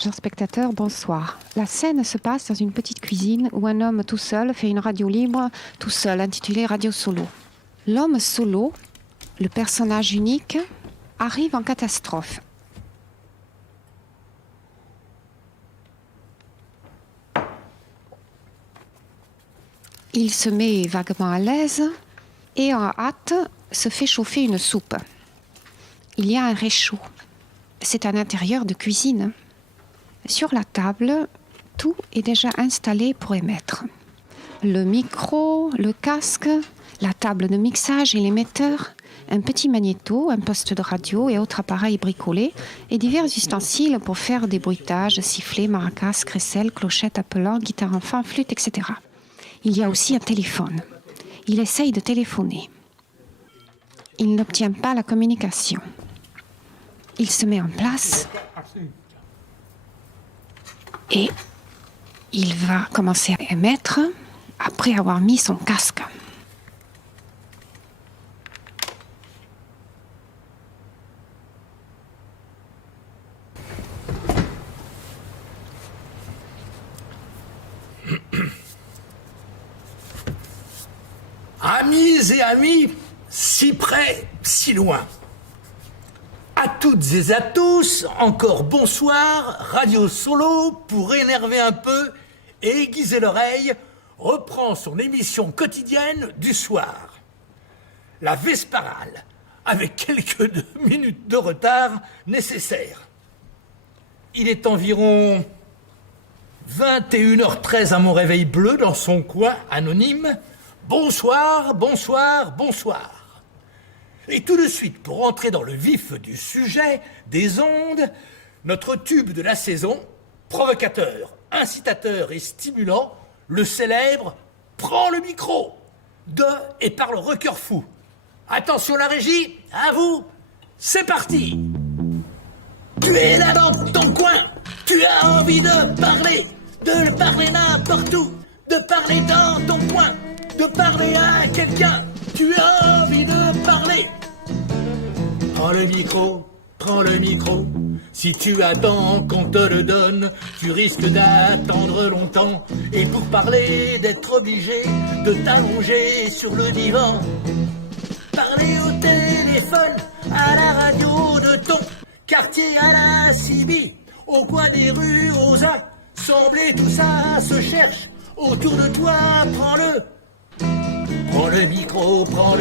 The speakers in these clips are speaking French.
Chers spectateurs, bonsoir. La scène se passe dans une petite cuisine où un homme tout seul fait une radio libre, tout seul, intitulée Radio Solo. L'homme solo, le personnage unique, arrive en catastrophe. Il se met vaguement à l'aise et en hâte se fait chauffer une soupe. Il y a un réchaud. C'est un intérieur de cuisine. Sur la table, tout est déjà installé pour émettre. Le micro, le casque, la table de mixage et l'émetteur, un petit magnéto, un poste de radio et autres appareils bricolés et divers ustensiles pour faire des bruitages, sifflets, maracas, crécelles, clochettes, appelants, guitare enfant, flûte, etc. Il y a aussi un téléphone. Il essaye de téléphoner. Il n'obtient pas la communication. Il se met en place et il va commencer à émettre après avoir mis son casque. Amis et amis, si près, si loin. À toutes et à tous, encore bonsoir, Radio Solo, pour énerver un peu et aiguiser l'oreille, reprend son émission quotidienne du soir. La Vesparale, avec quelques minutes de retard nécessaires. Il est environ 21h13 à mon réveil bleu dans son coin anonyme. Bonsoir, bonsoir, bonsoir. Et tout de suite, pour entrer dans le vif du sujet, des ondes, notre tube de la saison, provocateur, incitateur et stimulant, le célèbre « Prends le micro » de et par le rocker fou. Attention la régie, à vous, c'est parti. Tu es là dans ton coin, tu as envie de parler n'importe où, de parler dans ton coin, de parler à quelqu'un, tu as envie de parler. Prends le micro, si tu attends qu'on te le donne, tu risques d'attendre longtemps, et pour parler d'être obligé de t'allonger sur le divan. Parler au téléphone, à la radio de ton quartier, à la CB, au coin des rues, aux assemblées, tout ça se cherche autour de toi, prends-le. Prends le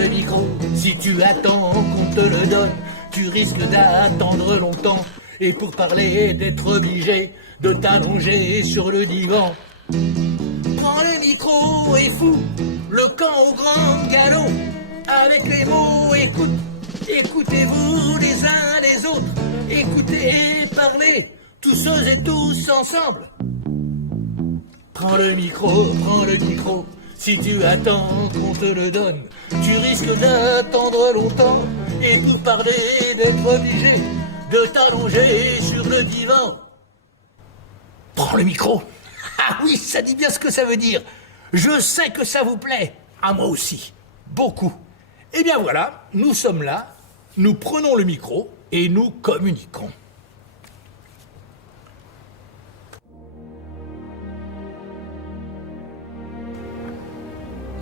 micro, si tu attends qu'on te le donne, tu risques d'attendre longtemps, et pour parler d'être obligé de t'allonger sur le divan. Prends le micro et fous le camp au grand galop, avec les mots écoutez-vous les uns les autres, écoutez et parlez, tous ceux et tous ensemble. Prends le micro, si tu attends qu'on te le donne, tu risques d'attendre longtemps, et pour parler d'être obligé de t'allonger sur le divan. Prends le micro. Ah oui, ça dit bien ce que ça veut dire. Je sais que ça vous plaît. À moi aussi. Beaucoup. Eh bien voilà, nous sommes là, nous prenons le micro et nous communiquons.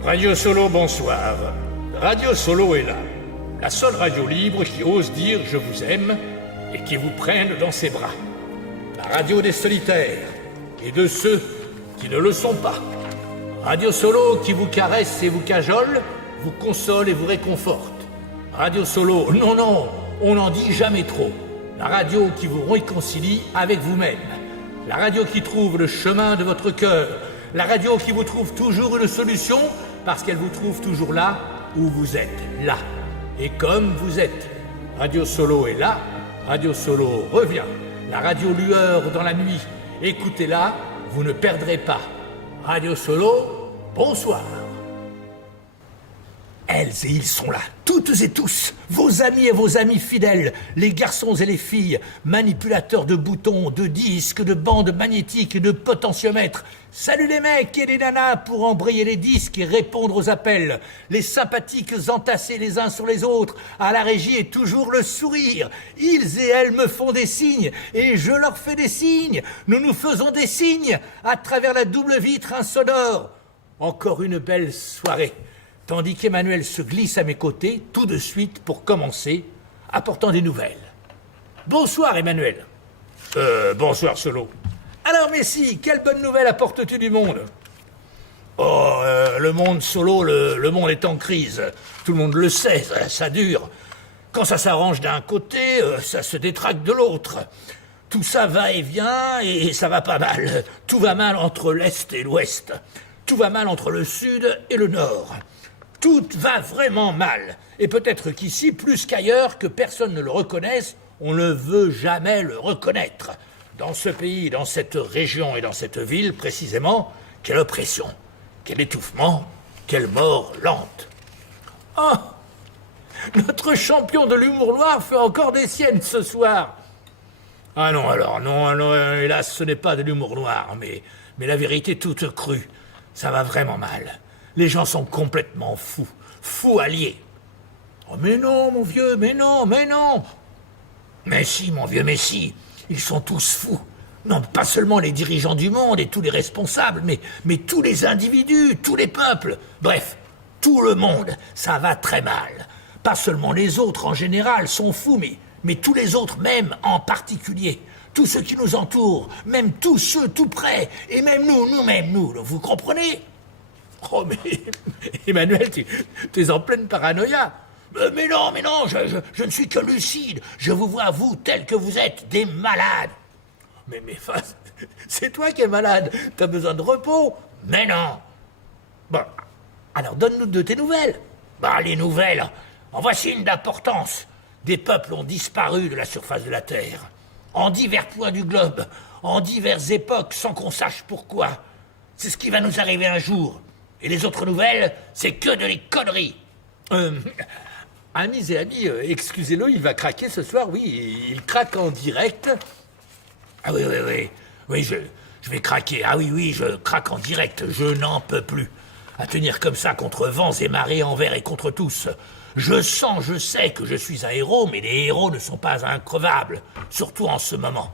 Radio Solo, bonsoir. Radio Solo est là. La seule radio libre qui ose dire « je vous aime » et qui vous prenne dans ses bras. La radio des solitaires et de ceux qui ne le sont pas. Radio Solo qui vous caresse et vous cajole, vous console et vous réconforte. Radio Solo, non, on n'en dit jamais trop. La radio qui vous réconcilie avec vous-même. La radio qui trouve le chemin de votre cœur. La radio qui vous trouve toujours une solution parce qu'elle vous trouve toujours là où vous êtes, là. Et comme vous êtes. Radio Solo est là, Radio Solo revient. La radio lueur dans la nuit Écoutez-la, vous ne perdrez pas. Radio Solo, bonsoir. Elles et ils sont là, toutes et tous, vos amis et vos amis fidèles, les garçons et les filles, manipulateurs de boutons, de disques, de bandes magnétiques et de potentiomètres. Salut les mecs et les nanas pour embrayer les disques et répondre aux appels. Les sympathiques entassés les uns sur les autres, à la régie est toujours le sourire. Ils et elles me font des signes et je leur fais des signes. Nous nous faisons des signes à travers la double vitre insonore. Encore une belle soirée. Tandis qu'Emmanuel se glisse à mes côtés, tout de suite, pour commencer, apportant des nouvelles. Bonsoir, Emmanuel. Bonsoir, Solo. Alors, Messi, quelle bonne nouvelle apportes-tu du monde? Oh, le monde, Solo, le monde est en crise. Tout le monde le sait, ça dure. Quand ça s'arrange d'un côté, ça se détraque de l'autre. Tout ça va et vient, et ça va pas mal. Tout va mal entre l'Est et l'Ouest. Tout va mal entre le Sud et le Nord. Tout va vraiment mal. Et peut-être qu'ici, plus qu'ailleurs, que personne ne le reconnaisse, on ne veut jamais le reconnaître. Dans ce pays, dans cette région et dans cette ville, précisément, quelle oppression, quel étouffement, quelle mort lente. Oh, notre champion de l'humour noir fait encore des siennes ce soir. Ah non, alors, non, hélas, ce n'est pas de l'humour noir, mais la vérité toute crue. Ça va vraiment mal. Les gens sont complètement fous alliés. Oh mais non, mon vieux, mais non. Mais si, mon vieux, mais si, ils sont tous fous. Non, pas seulement les dirigeants du monde et tous les responsables, mais tous les individus, tous les peuples. Bref, tout le monde, ça va très mal. Pas seulement les autres en général sont fous, mais tous les autres même en particulier. Tous ceux qui nous entourent, même tous ceux tout près, et même nous, vous comprenez ? Oh mais, Emmanuel, tu es en pleine paranoïa. Mais non, je ne suis que lucide. Je vous vois, vous, tels que vous êtes, des malades. Mais c'est toi qui es malade. T'as besoin de repos. Mais non. Bon, alors donne-nous de tes nouvelles. Bah, les nouvelles, en voici une d'importance. Des peuples ont disparu de la surface de la Terre. En divers points du globe, en diverses époques, sans qu'on sache pourquoi. C'est ce qui va nous arriver un jour. Et les autres nouvelles, c'est que de les conneries. Amis et amis, excusez-le, il va craquer ce soir, oui, il craque en direct. Ah oui, je vais craquer, ah oui, je craque en direct, je n'en peux plus. À tenir comme ça contre vents et marées envers et contre tous. Je sais que je suis un héros, mais les héros ne sont pas increvables, surtout en ce moment.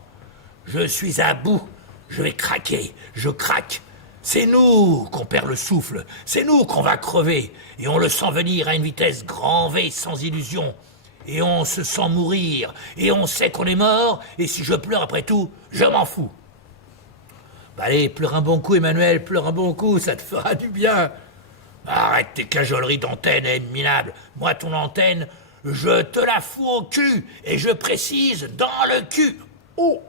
Je suis à bout, je vais craquer, je craque. C'est nous qu'on perd le souffle, c'est nous qu'on va crever, et on le sent venir à une vitesse grand V sans illusion. Et on se sent mourir, et on sait qu'on est mort, et si je pleure après tout, je m'en fous. Bah allez, pleure un bon coup, Emmanuel, pleure un bon coup, ça te fera du bien. Arrête tes cajoleries d'antenne minables. Moi, ton antenne, je te la fous au cul, et je précise, dans le cul. Oh!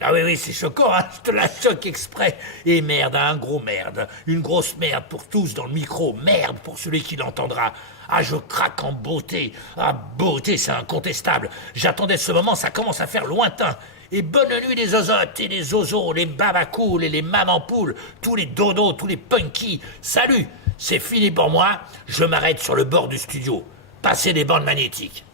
Ah oui, c'est choquant, hein, je te la choque exprès. Et merde, un gros merde. Une grosse merde pour tous dans le micro. Merde pour celui qui l'entendra. Ah, je craque en beauté. Ah, beauté, c'est incontestable. J'attendais ce moment, ça commence à faire lointain. Et bonne nuit les zozotes et les zozos, les babacools et les mamans poules, tous les dodos, tous les punkies. Salut, c'est fini pour moi. Je m'arrête sur le bord du studio. Passez des bandes magnétiques.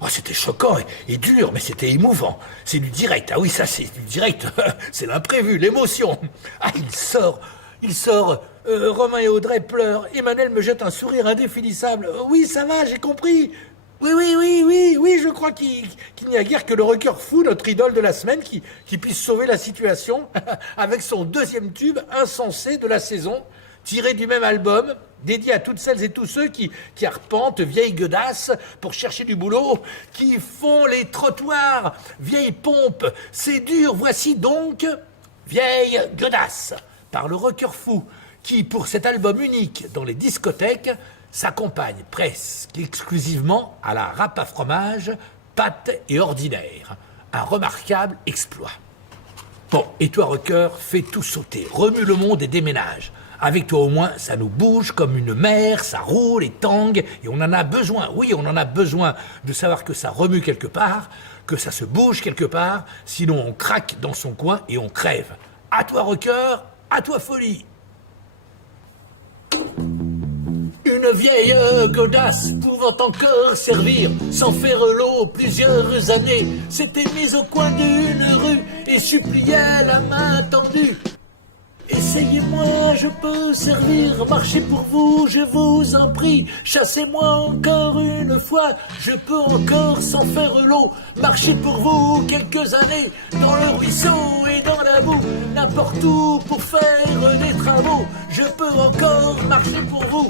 Oh, c'était choquant et dur, mais c'était émouvant. C'est du direct. Ah oui, ça, c'est du direct. C'est l'imprévu, l'émotion. Ah, il sort. Romain et Audrey pleurent. Emmanuel me jette un sourire indéfinissable. Oui, ça va, j'ai compris. Oui, je crois qu'il n'y a guère que le rocker fou, notre idole de la semaine, qui puisse sauver la situation avec son deuxième tube insensé de la saison, tiré du même album, dédié à toutes celles et tous ceux qui arpentent, vieilles gueudasses, pour chercher du boulot, qui font les trottoirs, vieilles pompes. C'est dur, voici donc Vieille gueudasse, par le rocker fou, qui, pour cet album unique dans les discothèques, s'accompagne presque exclusivement à la râpe à fromage, pâte et ordinaire. Un remarquable exploit. Bon, et toi, rocker, fais tout sauter, remue le monde et déménage. Avec toi au moins, ça nous bouge comme une mer, ça roule et tangue, et on en a besoin, oui, on en a besoin de savoir que ça remue quelque part, que ça se bouge quelque part, sinon on craque dans son coin et on crève. À toi rocker, à toi folie. Une vieille godasse pouvant encore servir, sans faire l'eau plusieurs années, s'était mise au coin d'une rue et suppliait la main tendue. Essayez-moi, je peux servir, marchez pour vous, je vous en prie. Chassez-moi encore une fois, je peux encore sans faire l'eau. Marchez pour vous quelques années, dans le ruisseau et dans la boue. N'importe où pour faire des travaux, je peux encore marcher pour vous.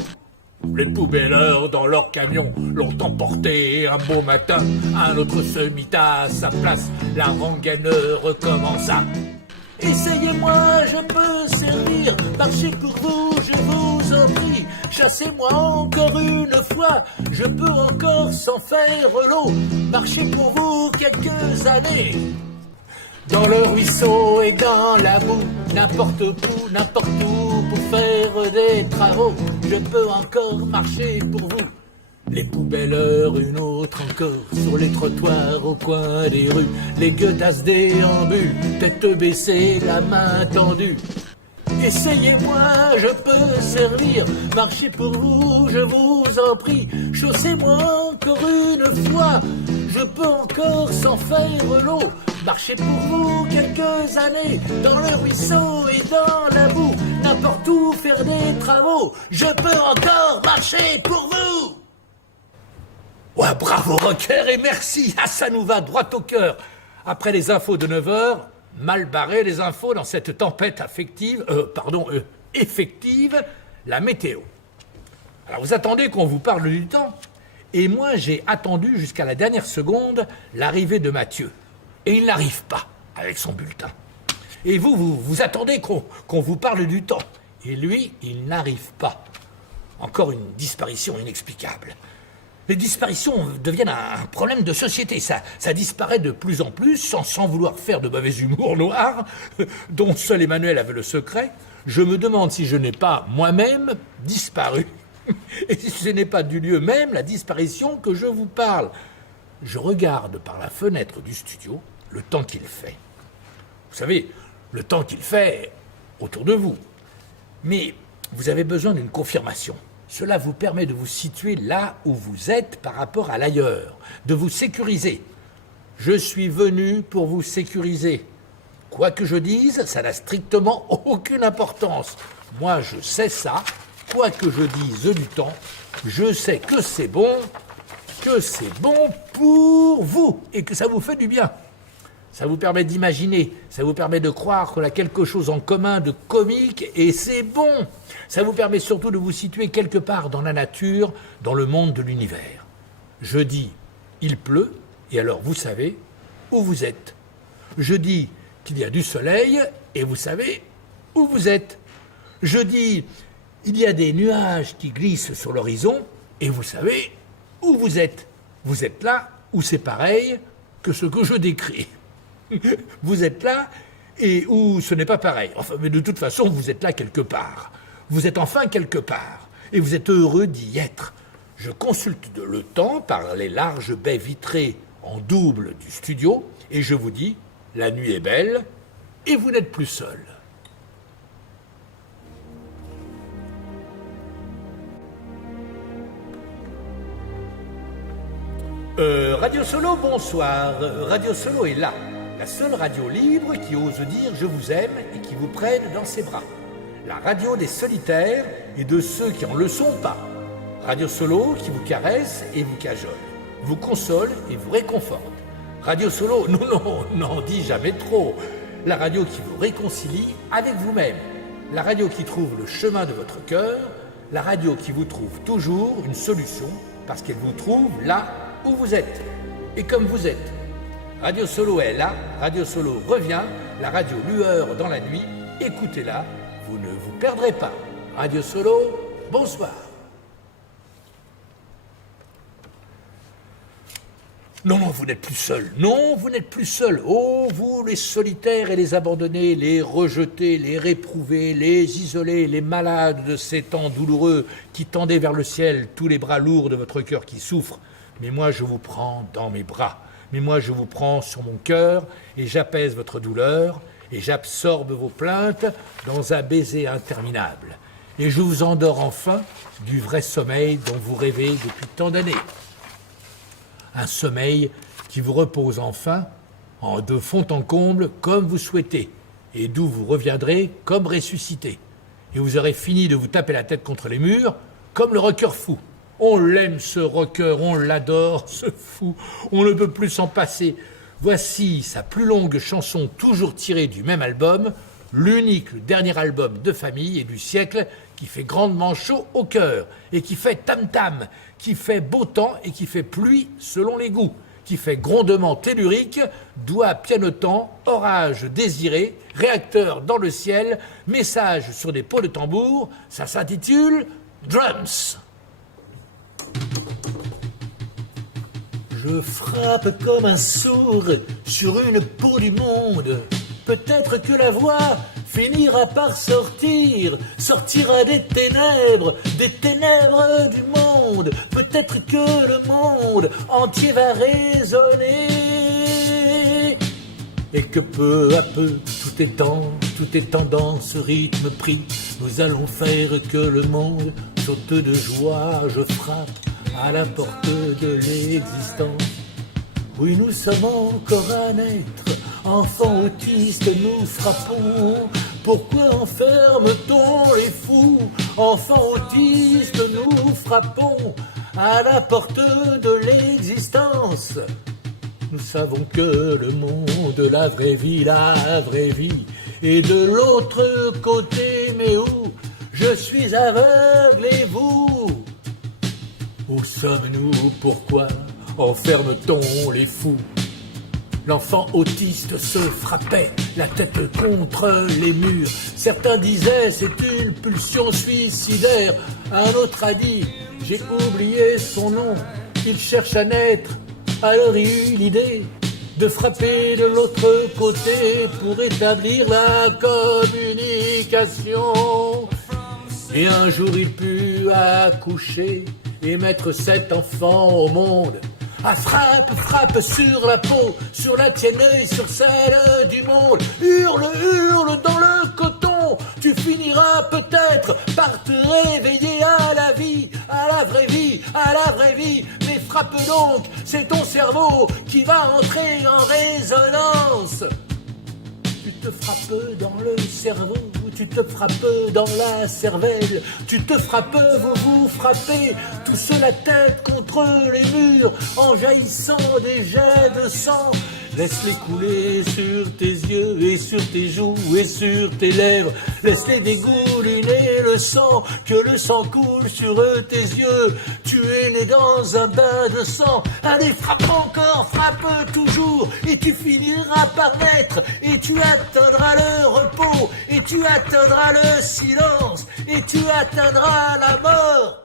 Les poubelleurs dans leur camion l'ont emporté un beau matin. Un autre se mit à sa place, la rengaine recommença. Essayez-moi, je peux servir, marchez pour vous, je vous en prie. Chassez-moi encore une fois, je peux encore sans faire l'eau. Marchez pour vous quelques années. Dans le ruisseau et dans la boue, n'importe où, pour faire des travaux, je peux encore marcher pour vous. Les poubelleurs, une autre encore, sur les trottoirs au coin des rues, les gueutasses déambulent, tête baissée, la main tendue. Essayez-moi, je peux servir, marchez pour vous, je vous en prie. Chaussez-moi encore une fois, je peux encore sans faire l'eau. Marchez pour vous quelques années, dans le ruisseau et dans la boue. N'importe où faire des travaux, je peux encore marcher pour vous. Ouais, bravo rocker et merci, ah, ça nous va droit au cœur. Après les infos de 9h, mal barré les infos dans cette tempête effective, la météo. Alors vous attendez qu'on vous parle du temps, et moi j'ai attendu jusqu'à la dernière seconde l'arrivée de Mathieu. Et il n'arrive pas avec son bulletin. Et vous attendez qu'on vous parle du temps, et lui, il n'arrive pas. Encore une disparition inexplicable. Les disparitions deviennent un problème de société. Ça disparaît de plus en plus, sans vouloir faire de mauvais humour noir, dont seul Emmanuel avait le secret. Je me demande si je n'ai pas moi-même disparu. Et si ce n'est pas du lieu même, la disparition, que je vous parle. Je regarde par la fenêtre du studio le temps qu'il fait. Vous savez, le temps qu'il fait autour de vous. Mais vous avez besoin d'une confirmation. Cela vous permet de vous situer là où vous êtes par rapport à l'ailleurs, de vous sécuriser. Je suis venu pour vous sécuriser. Quoi que je dise, ça n'a strictement aucune importance. Moi, je sais ça. Quoi que je dise du temps, je sais que c'est bon pour vous et que ça vous fait du bien. Ça vous permet d'imaginer, ça vous permet de croire qu'on a quelque chose en commun de comique et c'est bon. Ça vous permet surtout de vous situer quelque part dans la nature, dans le monde de l'univers. Je dis, il pleut, et alors vous savez où vous êtes. Je dis qu'il y a du soleil, et vous savez où vous êtes. Je dis, il y a des nuages qui glissent sur l'horizon, et vous savez où vous êtes. Vous êtes là où c'est pareil que ce que je décris. Vous êtes là et où ce n'est pas pareil. Enfin, mais de toute façon, vous êtes là quelque part. Vous êtes enfin quelque part. Et vous êtes heureux d'y être. Je consulte le temps par les larges baies vitrées en double du studio et je vous dis, la nuit est belle et vous n'êtes plus seul. Radio Solo, bonsoir. Radio Solo est là. La seule radio libre qui ose dire « je vous aime » et qui vous prenne dans ses bras. La radio des solitaires et de ceux qui en le sont pas. Radio Solo qui vous caresse et vous cajole, vous console et vous réconforte. Radio Solo, non, n'en dis jamais trop. La radio qui vous réconcilie avec vous-même. La radio qui trouve le chemin de votre cœur. La radio qui vous trouve toujours une solution parce qu'elle vous trouve là où vous êtes et comme vous êtes. Radio Solo est là, Radio Solo revient, la radio lueur dans la nuit, écoutez-la, vous ne vous perdrez pas. Radio Solo, bonsoir. Non, vous n'êtes plus seul. Non, vous n'êtes plus seul. Oh, vous, les solitaires et les abandonnés, les rejetés, les réprouvés, les isolés, les malades de ces temps douloureux qui tendaient vers le ciel tous les bras lourds de votre cœur qui souffre. Mais moi, je vous prends dans mes bras. Mais moi, je vous prends sur mon cœur et j'apaise votre douleur et j'absorbe vos plaintes dans un baiser interminable. Et je vous endors enfin du vrai sommeil dont vous rêvez depuis tant d'années. Un sommeil qui vous repose enfin, de fond en comble, comme vous souhaitez, et d'où vous reviendrez comme ressuscité. Et vous aurez fini de vous taper la tête contre les murs, comme le rocker fou. On l'aime ce rocker, on l'adore, ce fou, on ne peut plus s'en passer. Voici sa plus longue chanson toujours tirée du même album, l'unique, le dernier album de famille et du siècle qui fait grandement chaud au cœur et qui fait tam-tam, qui fait beau temps et qui fait pluie selon les goûts, qui fait grondement tellurique, doigt pianotant, orage désiré, réacteur dans le ciel, message sur des pots de tambour, ça s'intitule Drums. Je frappe comme un sourd sur une peau du monde. Peut-être que la voix finira par sortira des ténèbres du monde. Peut-être que le monde entier va résonner. Et que peu à peu, tout étant dans ce rythme pris, nous allons faire que le monde saute de joie. Je frappe à la porte de l'existence. Oui, nous sommes encore à naître, enfants autistes, nous frappons. Pourquoi enferme-t-on les fous? Enfants autistes, nous frappons à la porte de l'existence. Nous savons que le monde, la vraie vie, est de l'autre côté, mais où? Je suis aveugle et vous? Où sommes-nous? Pourquoi enferme-t-on les fous? L'enfant autiste se frappait la tête contre les murs. Certains disaient c'est une pulsion suicidaire. Un autre a dit j'ai oublié son nom. Il cherche à naître. Alors il eut l'idée de frapper de l'autre côté pour établir la communication. Et un jour il put accoucher et mettre 7 enfants au monde. Ah, frappe sur la peau, sur la tienne et sur celle du monde. Hurle dans le coton. Tu finiras peut-être par te réveiller à la vie, à la vraie vie, à la vraie vie. Mais frappe donc, c'est ton cerveau qui va entrer en résonance. Tu te frappes dans le cerveau, tu te frappes dans la cervelle, tu te frappes, vous frappez, tous la tête contre les murs, en jaillissant des jets de sang. Laisse-les couler sur tes yeux et sur tes joues et sur tes lèvres. Laisse-les dégouliner le sang, que le sang coule sur tes yeux. Tu es né dans un bain de sang. Allez, frappe encore, frappe toujours. Et tu finiras par naître. Et tu atteindras le repos. Et tu atteindras le silence. Et tu atteindras la mort.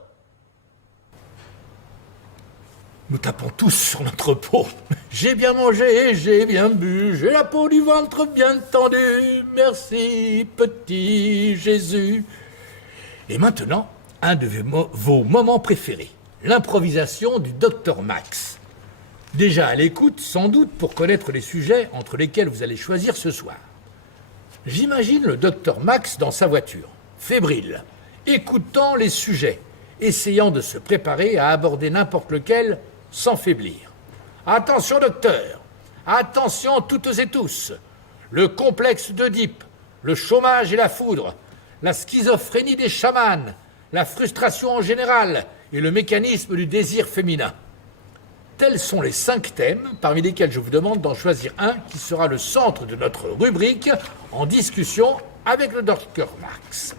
Nous tapons tous sur notre peau. J'ai bien mangé, j'ai bien bu, j'ai la peau du ventre bien tendue. Merci, petit Jésus. Et maintenant, un de vos moments préférés, l'improvisation du Dr Max. Déjà à l'écoute, sans doute pour connaître les sujets entre lesquels vous allez choisir ce soir. J'imagine le Dr Max dans sa voiture, fébrile, écoutant les sujets, essayant de se préparer à aborder n'importe lequel sans faiblir. Attention docteur, attention toutes et tous, le complexe d'Oedipe, le chômage et la foudre, la schizophrénie des chamans, la frustration en général et le mécanisme du désir féminin. Tels sont les 5 thèmes parmi lesquels je vous demande d'en choisir un qui sera le centre de notre rubrique en discussion avec le Dr Max.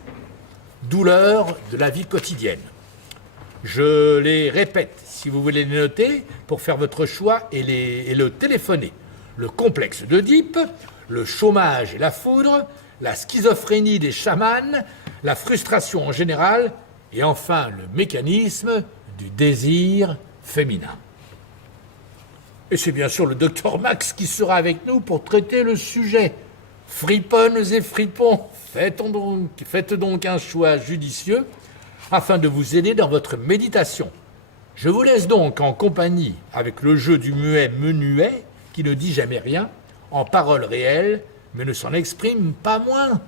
Douleurs de la vie quotidienne. Je les répète, si vous voulez les noter, pour faire votre choix et le téléphoner. Le complexe d'Oedipe, le chômage et la foudre, la schizophrénie des chamans, la frustration en général, et enfin le mécanisme du désir féminin. Et c'est bien sûr le docteur Max qui sera avec nous pour traiter le sujet. Friponnes et fripons, faites donc un choix judicieux afin de vous aider dans votre méditation. Je vous laisse donc en compagnie avec le jeu du muet menuet qui ne dit jamais rien, en paroles réelles, mais ne s'en exprime pas moins.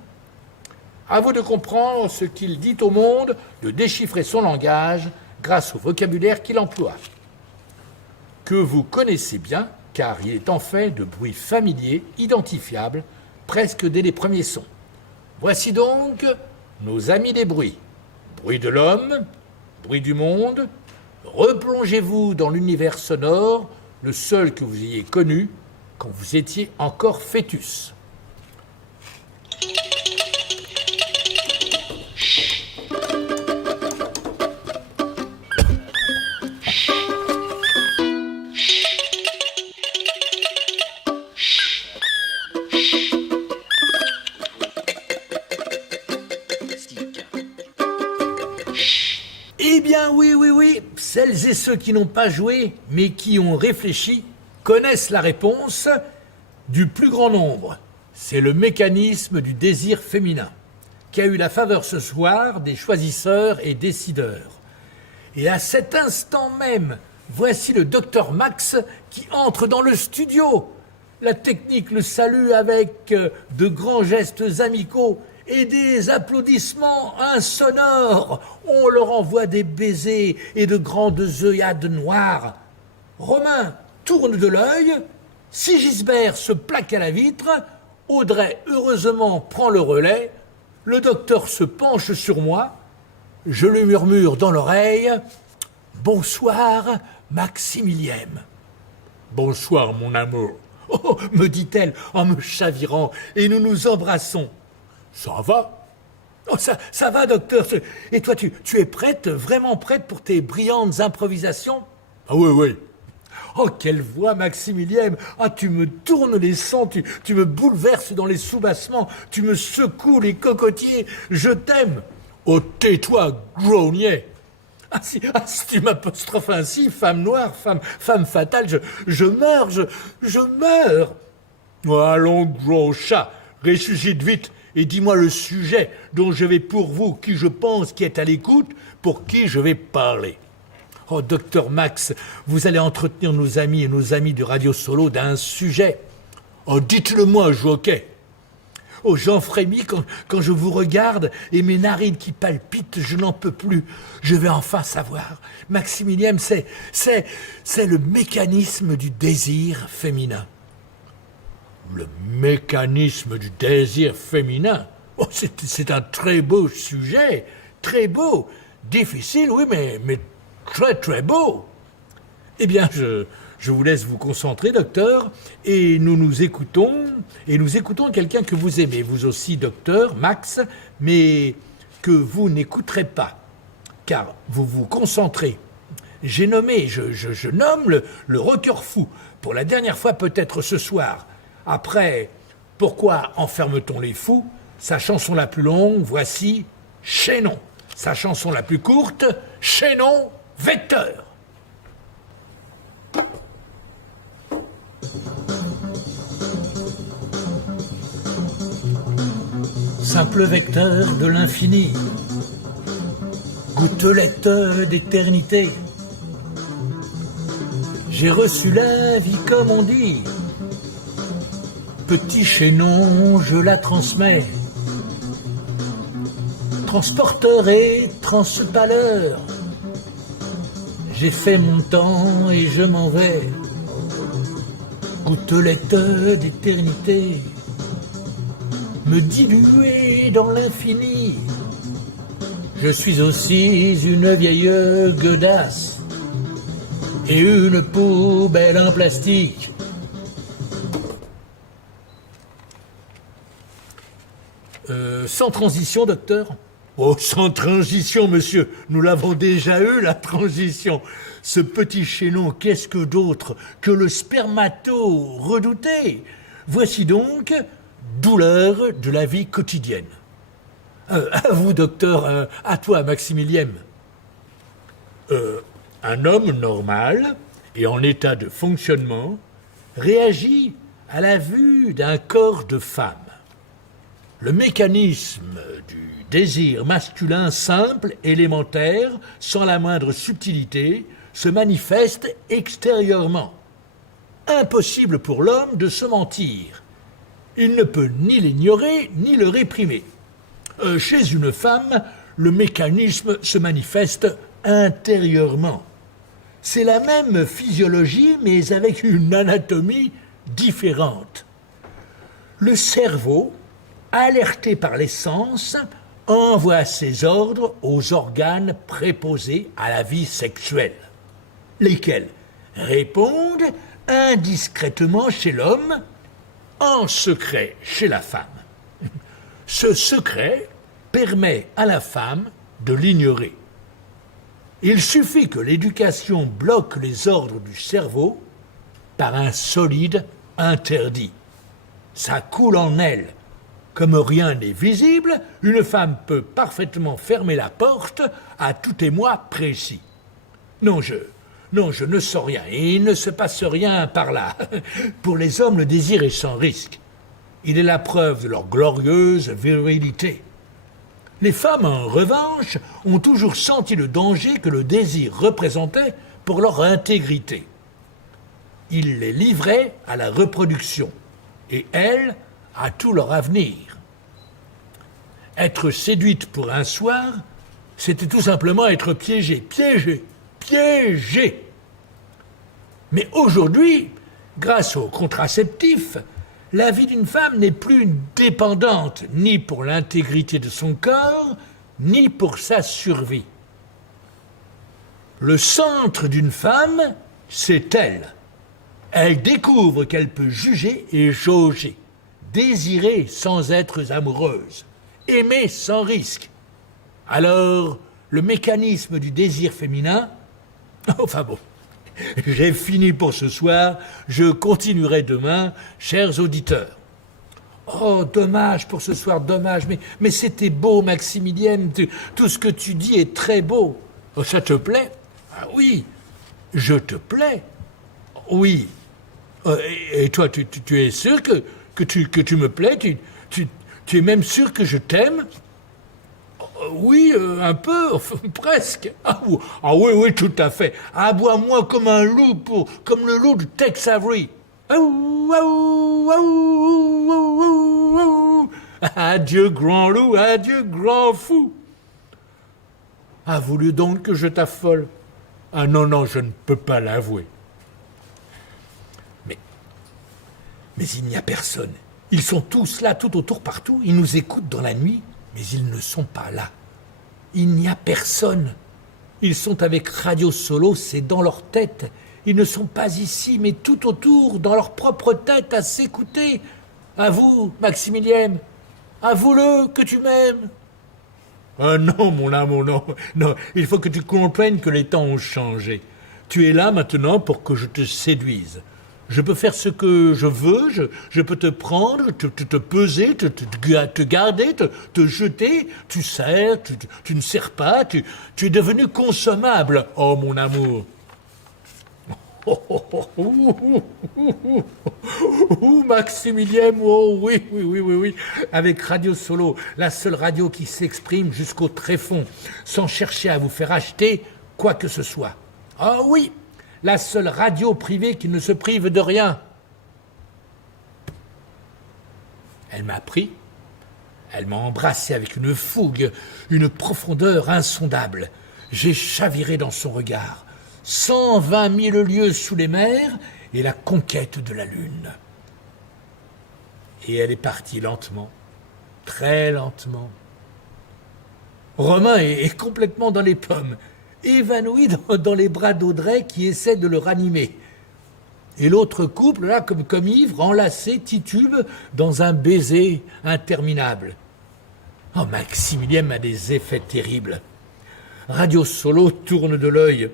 À vous de comprendre ce qu'il dit au monde, de déchiffrer son langage grâce au vocabulaire qu'il emploie, que vous connaissez bien, car il est en fait de bruits familiers, identifiables, presque dès les premiers sons. Voici donc nos amis des bruits. Bruit de l'homme, bruit du monde. Replongez-vous dans l'univers sonore, le seul que vous ayez connu quand vous étiez encore fœtus. Eh bien oui, celles et ceux qui n'ont pas joué, mais qui ont réfléchi, connaissent la réponse du plus grand nombre. C'est le mécanisme du désir féminin, qui a eu la faveur ce soir des choisisseurs et décideurs. Et à cet instant même, voici le docteur Max qui entre dans le studio. La technique le salue avec de grands gestes amicaux et des applaudissements insonores. On leur envoie des baisers et de grandes œillades noires. Romain tourne de l'œil, Sigisbert se plaque à la vitre, Audrey heureusement prend le relais, le docteur se penche sur moi, je lui murmure dans l'oreille « Bonsoir, Maximilien. »« Bonsoir, mon amour. » Oh, me dit-elle en me chavirant, et nous nous embrassons. Ça va? Oh, ça va, docteur. Et toi, tu es prête, vraiment prête pour tes brillantes improvisations? Ah oui. Oh, quelle voix, Maximilien. Ah, tu me tournes les sons, tu me bouleverses dans les soubassements, tu me secoues les cocotiers. Je t'aime. Oh, tais-toi, grognier. Ah, si tu m'apostrophes ainsi, femme noire, femme fatale, je meurs, je meurs. Oh, allons, gros chat, ressuscite vite et dis-moi le sujet dont je vais pour vous, qui je pense qui est à l'écoute, pour qui je vais parler. Oh, docteur Max, vous allez entretenir nos amis et nos amis de Radio Solo d'un sujet. Oh, dites-le-moi, jockey. Oh, j'en frémis quand je vous regarde et mes narines qui palpitent, je n'en peux plus. Je vais enfin savoir. Maximilien, c'est le mécanisme du désir féminin. Le mécanisme du désir féminin? Oh, c'est un très beau sujet, très beau. Difficile, oui, mais très, très beau. Eh bien, je vous laisse vous concentrer, docteur, et nous écoutons quelqu'un que vous aimez, vous aussi, docteur, Max, mais que vous n'écouterez pas, car vous vous concentrez. Je nomme le rocker fou, pour la dernière fois peut-être ce soir. Après, pourquoi enferme-t-on les fous? Sa chanson la plus longue, voici Chaînon. Sa chanson la plus courte, Chaînon, Vecteur. Simple vecteur de l'infini, gouttelette d'éternité. J'ai reçu la vie comme on dit. Petit chaînon, je la transmets. Transporteur et transpaleur. J'ai fait mon temps et je m'en vais. Gouttelette d'éternité. Me diluer dans l'infini. Je suis aussi une vieille gueudasse et une poubelle en plastique. Sans transition, docteur? Oh, sans transition, monsieur. Nous l'avons déjà eu, la transition. Ce petit chaînon, qu'est-ce que d'autre que le spermato redouté? Voici donc douleur de la vie quotidienne. À vous, docteur, à toi, Maximilien. Un homme normal et en état de fonctionnement, réagit à la vue d'un corps de femme. Le mécanisme du désir masculin simple, élémentaire, sans la moindre subtilité, se manifeste extérieurement. Impossible pour l'homme de se mentir. Il ne peut ni l'ignorer, ni le réprimer. Chez une femme, le mécanisme se manifeste intérieurement. C'est la même physiologie, mais avec une anatomie différente. Le cerveau, alerté par les sens, envoie ses ordres aux organes préposés à la vie sexuelle, lesquels répondent indiscrètement chez l'homme, en secret chez la femme. Ce secret permet à la femme de l'ignorer. Il suffit que l'éducation bloque les ordres du cerveau par un solide interdit. Ça coule en elle. Comme rien n'est visible, une femme peut parfaitement fermer la porte à tout émoi précis. Non, je ne sens rien, et il ne se passe rien par là. Pour les hommes, le désir est sans risque. Il est la preuve de leur glorieuse virilité. Les femmes, en revanche, ont toujours senti le danger que le désir représentait pour leur intégrité. Il les livrait à la reproduction, et elles, à tout leur avenir. Être séduite pour un soir, c'était tout simplement être piégée. Mais aujourd'hui, grâce aux contraceptifs, la vie d'une femme n'est plus dépendante ni pour l'intégrité de son corps, ni pour sa survie. Le centre d'une femme, c'est elle. Elle découvre qu'elle peut juger et jauger, désirer sans être amoureuse, aimer sans risque. Alors, le mécanisme du désir féminin, enfin bon, j'ai fini pour ce soir, je continuerai demain, chers auditeurs. Oh, dommage pour ce soir, dommage, mais c'était beau, Maximilienne, tout ce que tu dis est très beau. Oh, ça te plaît? Ah oui, je te plais. Oui. Et toi, tu es sûr que tu me plais? Tu es même sûr que je t'aime? Oui, un peu, presque. Ah oui, tout à fait. Aboie-moi comme un loup, comme le loup de Tex Avery. Adieu, grand loup, adieu, grand fou. A voulu donc que je t'affole? Ah non, je ne peux pas l'avouer. Mais il n'y a personne. Ils sont tous là, tout autour, partout. Ils nous écoutent dans la nuit, mais ils ne sont pas là. Il n'y a personne. Ils sont avec Radio Solo, c'est dans leur tête. Ils ne sont pas ici, mais tout autour, dans leur propre tête, à s'écouter. À vous, Maximilienne. Avoue-le que tu m'aimes. Ah non, mon amour, non. Il faut que tu comprennes que les temps ont changé. Tu es là maintenant pour que je te séduise. Je peux faire ce que je veux, je peux te prendre, te peser, te garder, te jeter. Tu sers, tu ne sers pas, tu es devenu consommable. Oh, mon amour. Maximilien, oh oui. Avec Radio Solo, la seule radio qui s'exprime jusqu'au tréfonds, sans chercher à vous faire acheter quoi que ce soit. Ah oui, la seule radio privée qui ne se prive de rien. Elle m'a pris, elle m'a embrassé avec une fougue, une profondeur insondable. J'ai chaviré dans son regard. 120 000 lieues sous les mers et la conquête de la lune. Et elle est partie lentement, très lentement. Romain est complètement dans les pommes, évanoui dans les bras d'Audrey qui essaie de le ranimer. Et l'autre couple, là, comme ivre, enlacé, titube dans un baiser interminable. Oh, Maximilien a des effets terribles. Radio Solo tourne de l'œil.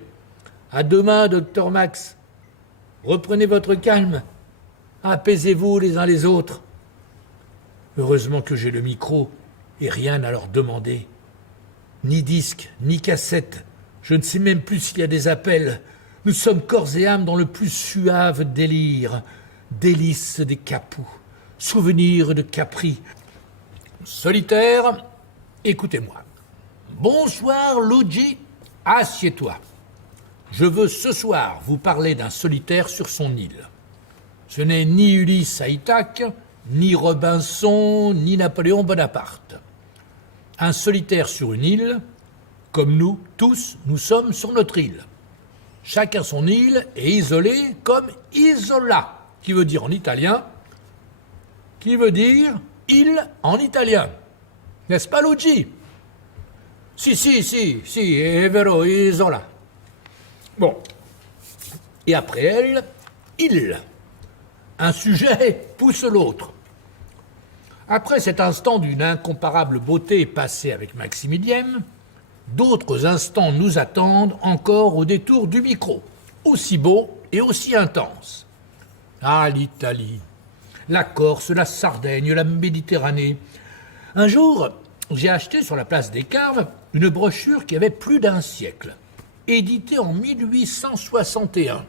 À demain, docteur Max. Reprenez votre calme. Apaisez-vous les uns les autres. Heureusement que j'ai le micro et rien à leur demander. Ni disque, ni cassette. Je ne sais même plus s'il y a des appels. Nous sommes corps et âme dans le plus suave délire, délices des capous, souvenirs de Capri. Solitaire, écoutez-moi. Bonsoir, Luigi, assieds-toi. Je veux ce soir vous parler d'un solitaire sur son île. Ce n'est ni Ulysse à Ithaque, ni Robinson, ni Napoléon Bonaparte. Un solitaire sur une île, comme nous tous, nous sommes sur notre île. Chacun son île est isolé comme isola, qui veut dire en italien, île en italien. N'est-ce pas, Luigi? Si, è vero, isola. Bon. Et après elle, il. Un sujet pousse l'autre. Après cet instant d'une incomparable beauté passée avec Maximilien, d'autres instants nous attendent encore au détour du micro, aussi beaux et aussi intenses. Ah, l'Italie, la Corse, la Sardaigne, la Méditerranée. Un jour, j'ai acheté sur la place des Carmes une brochure qui avait plus d'un siècle, éditée en 1861.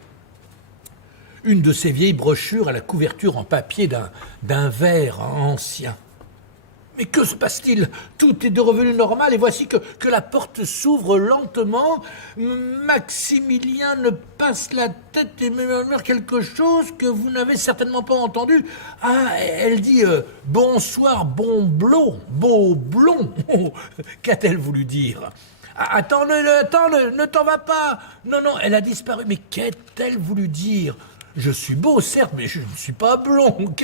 Une de ces vieilles brochures à la couverture en papier d'un verre ancien. Mais que se passe-t-il? Tout est revenu normal et voici que la porte s'ouvre lentement. Maximilien ne passe la tête et me murmure quelque chose que vous n'avez certainement pas entendu. Ah, elle dit « Bonsoir, bon blond, beau blond ». Qu'a-t-elle voulu dire? Attends, ne t'en va pas. Non, elle a disparu. Mais qu'a-t-elle voulu dire? Je suis beau, certes, mais je ne suis pas blond.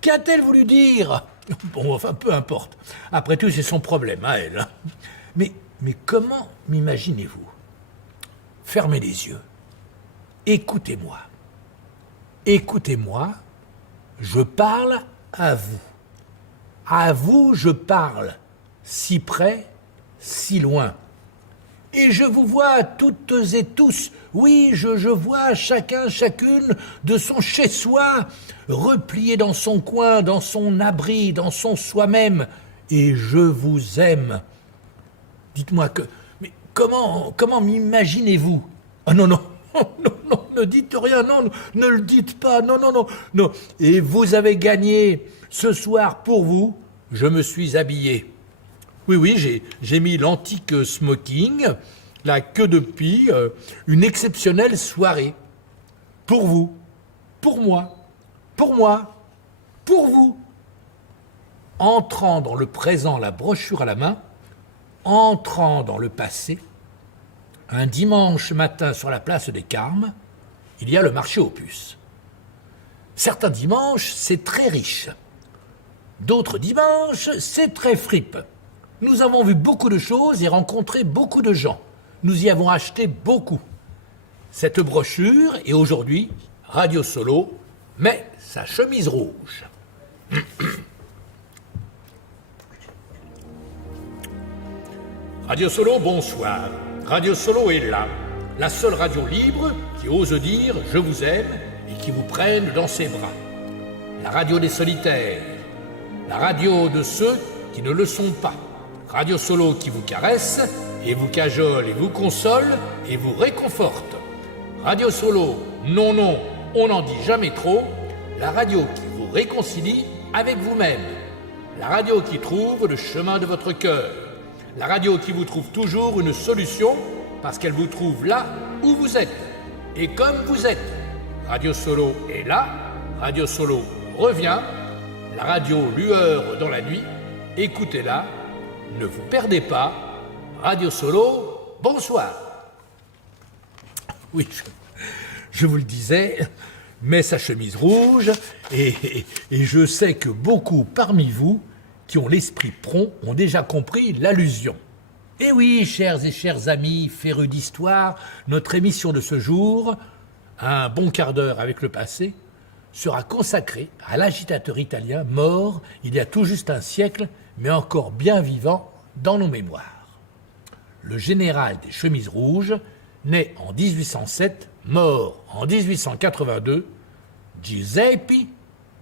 Qu'a-t-elle voulu dire? Bon, enfin, peu importe. Après tout, c'est son problème, à elle. Mais comment m'imaginez-vous? Fermez les yeux. Écoutez-moi. Écoutez-moi. Je parle à vous. À vous, je parle. Si près, si loin. Et je vous vois toutes et tous, oui, je vois chacun, chacune de son chez-soi, replié dans son coin, dans son abri, dans son soi-même, et je vous aime. Dites-moi mais comment m'imaginez-vous? Oh non, ne dites rien, non, ne le dites pas, non. Et vous avez gagné, ce soir pour vous, je me suis habillé. Oui, j'ai mis l'antique smoking, la queue de pie, une exceptionnelle soirée. Pour vous, pour moi, pour vous. Entrant dans le présent, la brochure à la main, entrant dans le passé, un dimanche matin sur la place des Carmes, il y a le marché aux puces. Certains dimanches, c'est très riche. D'autres dimanches, c'est très fripe. Nous avons vu beaucoup de choses et rencontré beaucoup de gens. Nous y avons acheté beaucoup. Cette brochure est aujourd'hui Radio Solo, mais sa chemise rouge. Radio Solo, bonsoir. Radio Solo est là, la seule radio libre qui ose dire « je vous aime » et qui vous prenne dans ses bras. La radio des solitaires, la radio de ceux qui ne le sont pas. Radio Solo qui vous caresse et vous cajole et vous console et vous réconforte. Radio Solo, non, on n'en dit jamais trop. La radio qui vous réconcilie avec vous-même. La radio qui trouve le chemin de votre cœur. La radio qui vous trouve toujours une solution parce qu'elle vous trouve là où vous êtes et comme vous êtes. Radio Solo est là. Radio Solo revient. La radio lueur dans la nuit. Écoutez-la. Ne vous perdez pas, Radio Solo, bonsoir. Oui, je vous le disais, met sa chemise rouge, et je sais que beaucoup parmi vous, qui ont l'esprit prompt, ont déjà compris l'allusion. Et oui, chers et chers amis, férus d'histoire, notre émission de ce jour, un bon quart d'heure avec le passé, sera consacrée à l'agitateur italien mort il y a tout juste un siècle, mais encore bien vivant dans nos mémoires. Le général des chemises rouges, né en 1807, mort en 1882, Giuseppe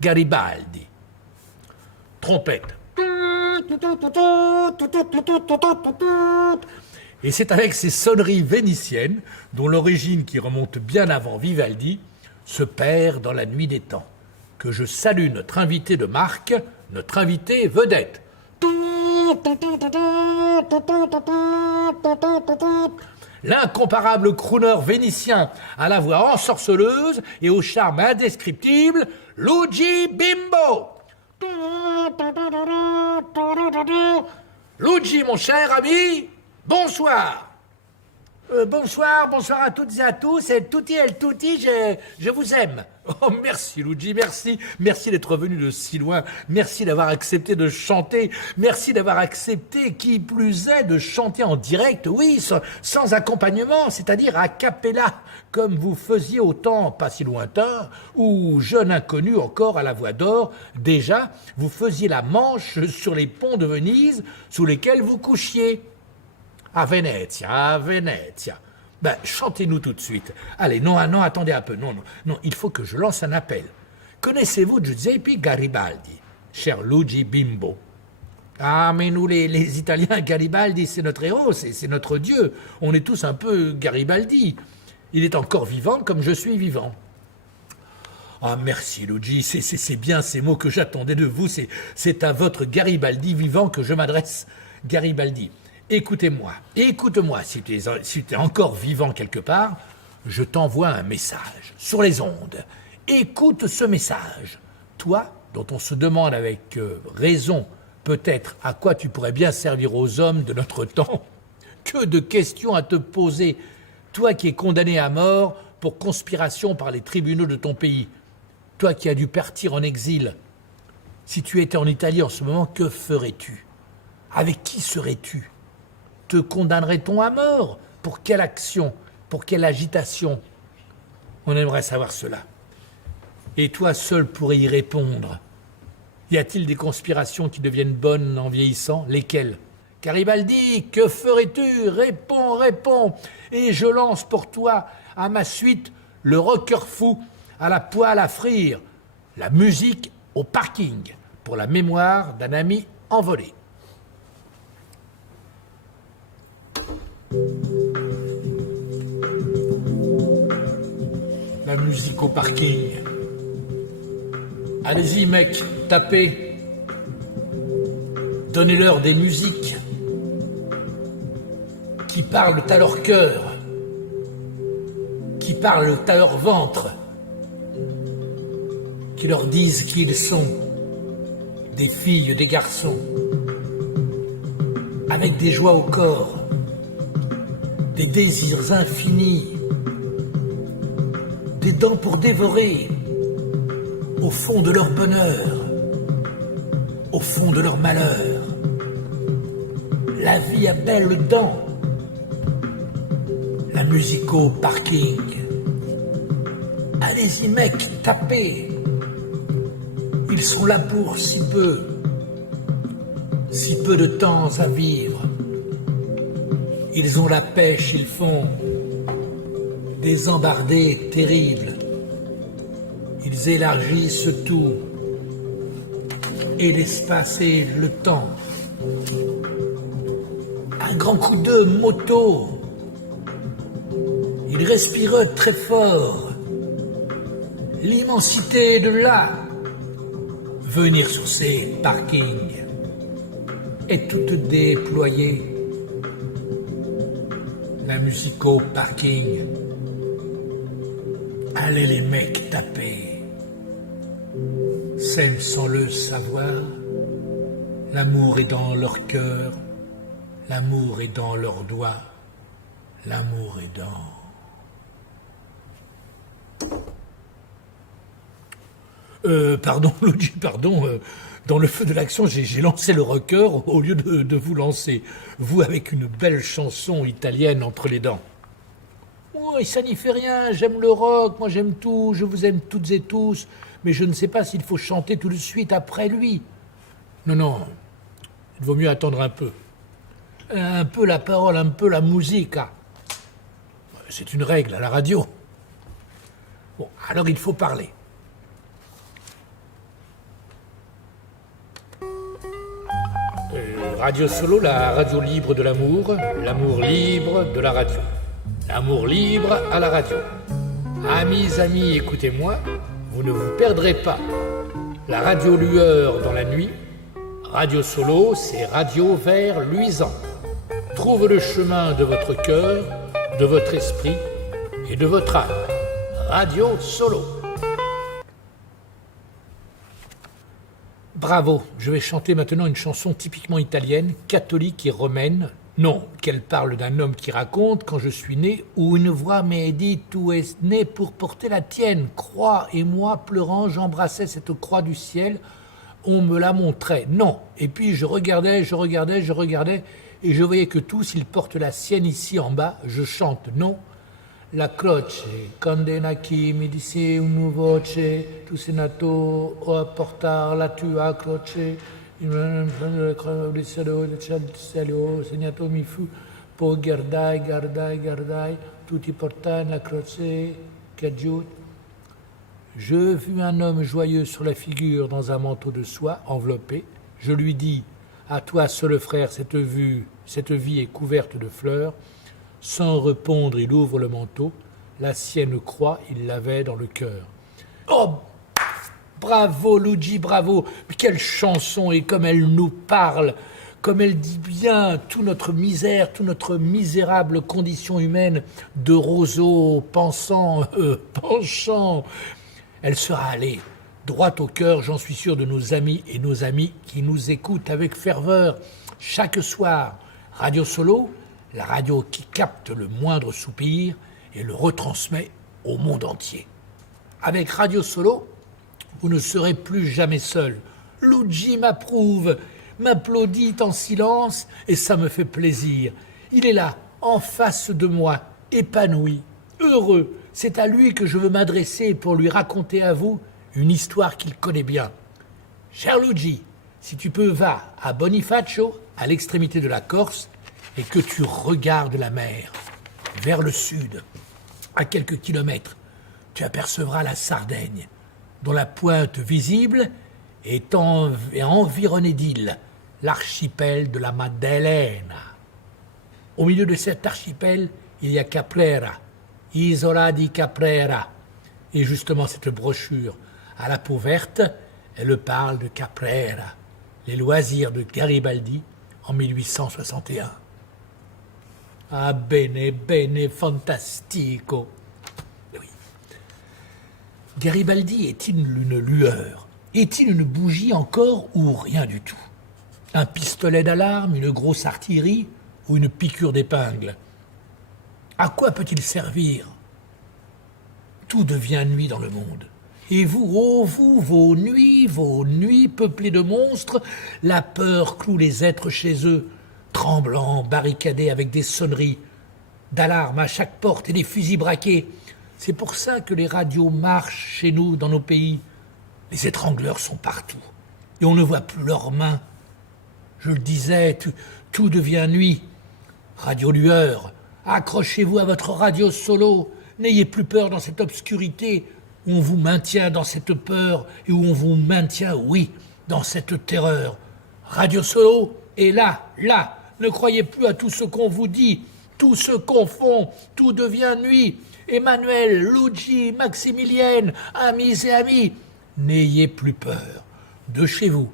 Garibaldi. Trompette. Et c'est avec ces sonneries vénitiennes, dont l'origine qui remonte bien avant Vivaldi, se perd dans la nuit des temps, que je salue notre invité de marque, notre invité vedette. L'incomparable crooner vénitien à la voix ensorceleuse et au charme indescriptible, Luigi Bimbo. Luigi, mon cher ami, bonsoir. Bonsoir à toutes et à tous. Et tutti el tutti, je vous aime. Oh, merci Luigi, merci d'être venu de si loin. Merci d'avoir accepté de chanter. Merci d'avoir accepté, qui plus est, de chanter en direct, oui, sans accompagnement, c'est-à-dire a cappella, comme vous faisiez au temps pas si lointain, où, jeune inconnu encore à la voix d'or, déjà, vous faisiez la manche sur les ponts de Venise sous lesquels vous couchiez. À Venezia. Ben, chantez-nous tout de suite. Allez, non, attendez un peu. Non, il faut que je lance un appel. Connaissez-vous Giuseppe Garibaldi, cher Luigi Bimbo? Ah, mais nous, les Italiens, Garibaldi, c'est notre héros, c'est notre dieu. On est tous un peu Garibaldi. Il est encore vivant comme je suis vivant. Ah, merci Luigi, c'est bien ces mots que j'attendais de vous. C'est à votre Garibaldi vivant que je m'adresse. Garibaldi. Écoute-moi, si tu es encore vivant quelque part, je t'envoie un message sur les ondes. Écoute ce message. Toi, dont on se demande avec raison peut-être à quoi tu pourrais bien servir aux hommes de notre temps, que de questions à te poser. Toi qui es condamné à mort pour conspiration par les tribunaux de ton pays. Toi qui as dû partir en exil. Si tu étais en Italie en ce moment, que ferais-tu? Avec qui serais-tu? Te condamnerait-on à mort? Pour quelle action? Pour quelle agitation? On aimerait savoir cela. Et toi seul pourrais y répondre. Y a-t-il des conspirations qui deviennent bonnes en vieillissant? Lesquelles? Garibaldi, que ferais-tu? Réponds. Et je lance pour toi, à ma suite, le rocker fou à la poêle à frire, la musique au parking, pour la mémoire d'un ami envolé. La musique au parking. Allez-y, mec, tapez. Donnez-leur des musiques qui parlent à leur cœur, qui parlent à leur ventre, qui leur disent qui ils sont, des filles, des garçons, avec des joies au corps, des désirs infinis, des dents pour dévorer, au fond de leur bonheur, au fond de leur malheur. La vie a belle dents, la musique au parking. Allez-y mec, tapez. Ils sont là pour si peu de temps à vivre. Ils ont la pêche, ils font des embardées terribles. Ils élargissent tout, et l'espace et le temps. Un grand coup de moto. Ils respirent très fort. L'immensité de là. Venir sur ces parkings est toute déployée. La musique au parking. Allez les mecs taper. S'aiment sans le savoir. L'amour est dans leur cœur. L'amour est dans leurs doigts. L'amour est dans... Pardon, Luigi, pardon. Dans le feu de l'action, j'ai lancé le rocker au lieu de vous lancer. Vous avec une belle chanson italienne entre les dents. Oh, ça n'y fait rien, j'aime le rock, moi j'aime tout, je vous aime toutes et tous, mais je ne sais pas s'il faut chanter tout de suite après lui. Non, il vaut mieux attendre un peu. Un peu la parole, un peu la musique. C'est une règle à la radio. Bon, alors il faut parler. Radio Solo, la radio libre de l'amour libre de la radio. L'amour libre à la radio. Amis, écoutez-moi, vous ne vous perdrez pas. La radio lueur dans la nuit, Radio Solo, c'est radio vert luisant. Trouve le chemin de votre cœur, de votre esprit et de votre âme. Radio Solo. Bravo, je vais chanter maintenant une chanson typiquement italienne, catholique et romaine. Non, qu'elle parle d'un homme qui raconte quand je suis né, où une voix m'a dit « Tu es né pour porter la tienne, croix ». Et moi, pleurant, j'embrassais cette croix du ciel, on me la montrait. Non, et puis je regardais, et je voyais que tous, ils portent la sienne ici en bas. Je chante « Non ». La croce, condena chi mi disse una voce, tu sei nato a portar la tua croce, segnato mi fu, poi guardai, tutti portano la croce che giù. Je vis un homme joyeux sur la figure dans un manteau de soie enveloppé. Je lui dis, à toi seul frère, cette vie est couverte de fleurs. Sans répondre, il ouvre le manteau. La sienne croix, il l'avait dans le cœur. Oh, bravo, Luigi, bravo. Mais quelle chanson, et comme elle nous parle, comme elle dit bien toute notre misère, toute notre misérable condition humaine de roseau penchant. Elle sera allée droit au cœur, j'en suis sûr, de nos amis et nos amies qui nous écoutent avec ferveur chaque soir. Radio Solo, la radio qui capte le moindre soupir et le retransmet au monde entier. Avec Radio Solo, vous ne serez plus jamais seul. Luigi m'approuve, m'applaudit en silence et ça me fait plaisir. Il est là, en face de moi, épanoui, heureux. C'est à lui que je veux m'adresser pour lui raconter à vous une histoire qu'il connaît bien. Cher Luigi, si tu peux, va à Bonifacio, à l'extrémité de la Corse, et que tu regardes la mer, vers le sud, à quelques kilomètres, tu apercevras la Sardaigne, dont la pointe visible est environnée d'îles, l'archipel de la Maddalena. Au milieu de cet archipel, il y a Caprera, Isola di Caprera. Et justement, cette brochure à la peau verte, elle parle de Caprera, les loisirs de Garibaldi en 1861. Ah, bene, fantastico. Oui. Garibaldi est-il une lueur? Est-il une bougie encore ou rien du tout? Un pistolet d'alarme, une grosse artillerie ou une piqûre d'épingle? À quoi peut-il servir? Tout devient nuit dans le monde. Et vous, oh vous, vos nuits peuplées de monstres, la peur cloue les êtres chez eux, tremblants, barricadés avec des sonneries d'alarme à chaque porte et des fusils braqués. C'est pour ça que les radios marchent chez nous, dans nos pays. Les étrangleurs sont partout, et on ne voit plus leurs mains. Je le disais, tout devient nuit. Radio Lueur, accrochez-vous à votre Radio Solo. N'ayez plus peur dans cette obscurité où on vous maintient dans cette peur et où on vous maintient, oui, dans cette terreur. Radio Solo est là. Ne croyez plus à tout ce qu'on vous dit. Tout se confond, tout devient nuit. Emmanuel, Luigi, Maximilienne, amis et amis, n'ayez plus peur. De chez vous,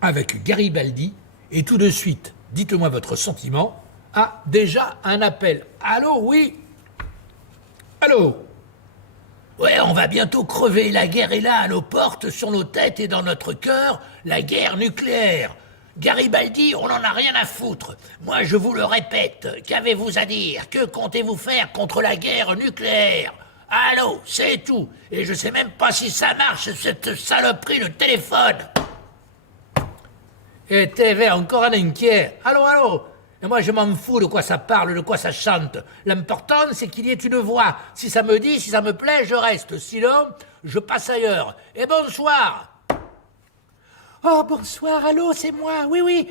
avec Garibaldi, et tout de suite, dites-moi votre sentiment. Ah, déjà un appel. Allô, oui? Allô? Ouais, on va bientôt crever. La guerre est là, à nos portes, sur nos têtes et dans notre cœur. La guerre nucléaire. Garibaldi, on n'en a rien à foutre. Moi, je vous le répète. Qu'avez-vous à dire? Que comptez-vous faire contre la guerre nucléaire? Allô, c'est tout. Et je sais même pas si ça marche, cette saloperie de téléphone. Et TV, encore un inquiet. Allô? Et moi, je m'en fous de quoi ça parle, de quoi ça chante. L'important, c'est qu'il y ait une voix. Si ça me dit, si ça me plaît, je reste. Sinon, je passe ailleurs. Et bonsoir. Oh, bonsoir, allô, c'est moi. Oui.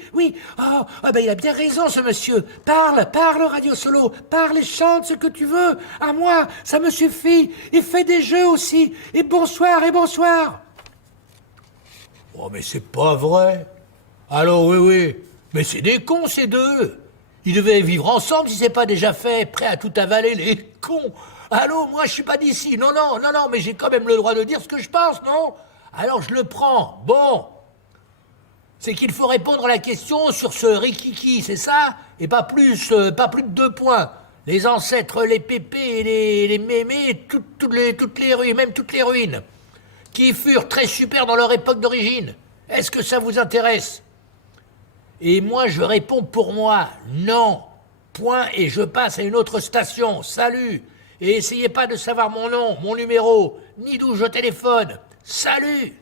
Oh, ben il a bien raison, ce monsieur. Parle, Radio Solo. Parle et chante ce que tu veux. À moi, ça me suffit. Et fais des jeux aussi. Et bonsoir. Oh, mais c'est pas vrai. Allô, oui. Mais c'est des cons, ces deux. Ils devaient vivre ensemble si c'est pas déjà fait, prêts à tout avaler, les cons. Allô, moi je suis pas d'ici. Non, mais j'ai quand même le droit de dire ce que je pense, non? Alors je le prends. Bon. C'est qu'il faut répondre à la question sur ce rikiki, c'est ça? Et pas plus de 2 points. Les ancêtres, les pépés, les mémés, toutes les ruines, même toutes les ruines, qui furent très super dans leur époque d'origine. Est-ce que ça vous intéresse? Et moi, je réponds pour moi, non. Point, et je passe à une autre station. Salut. Et essayez pas de savoir mon nom, mon numéro, ni d'où je téléphone. Salut.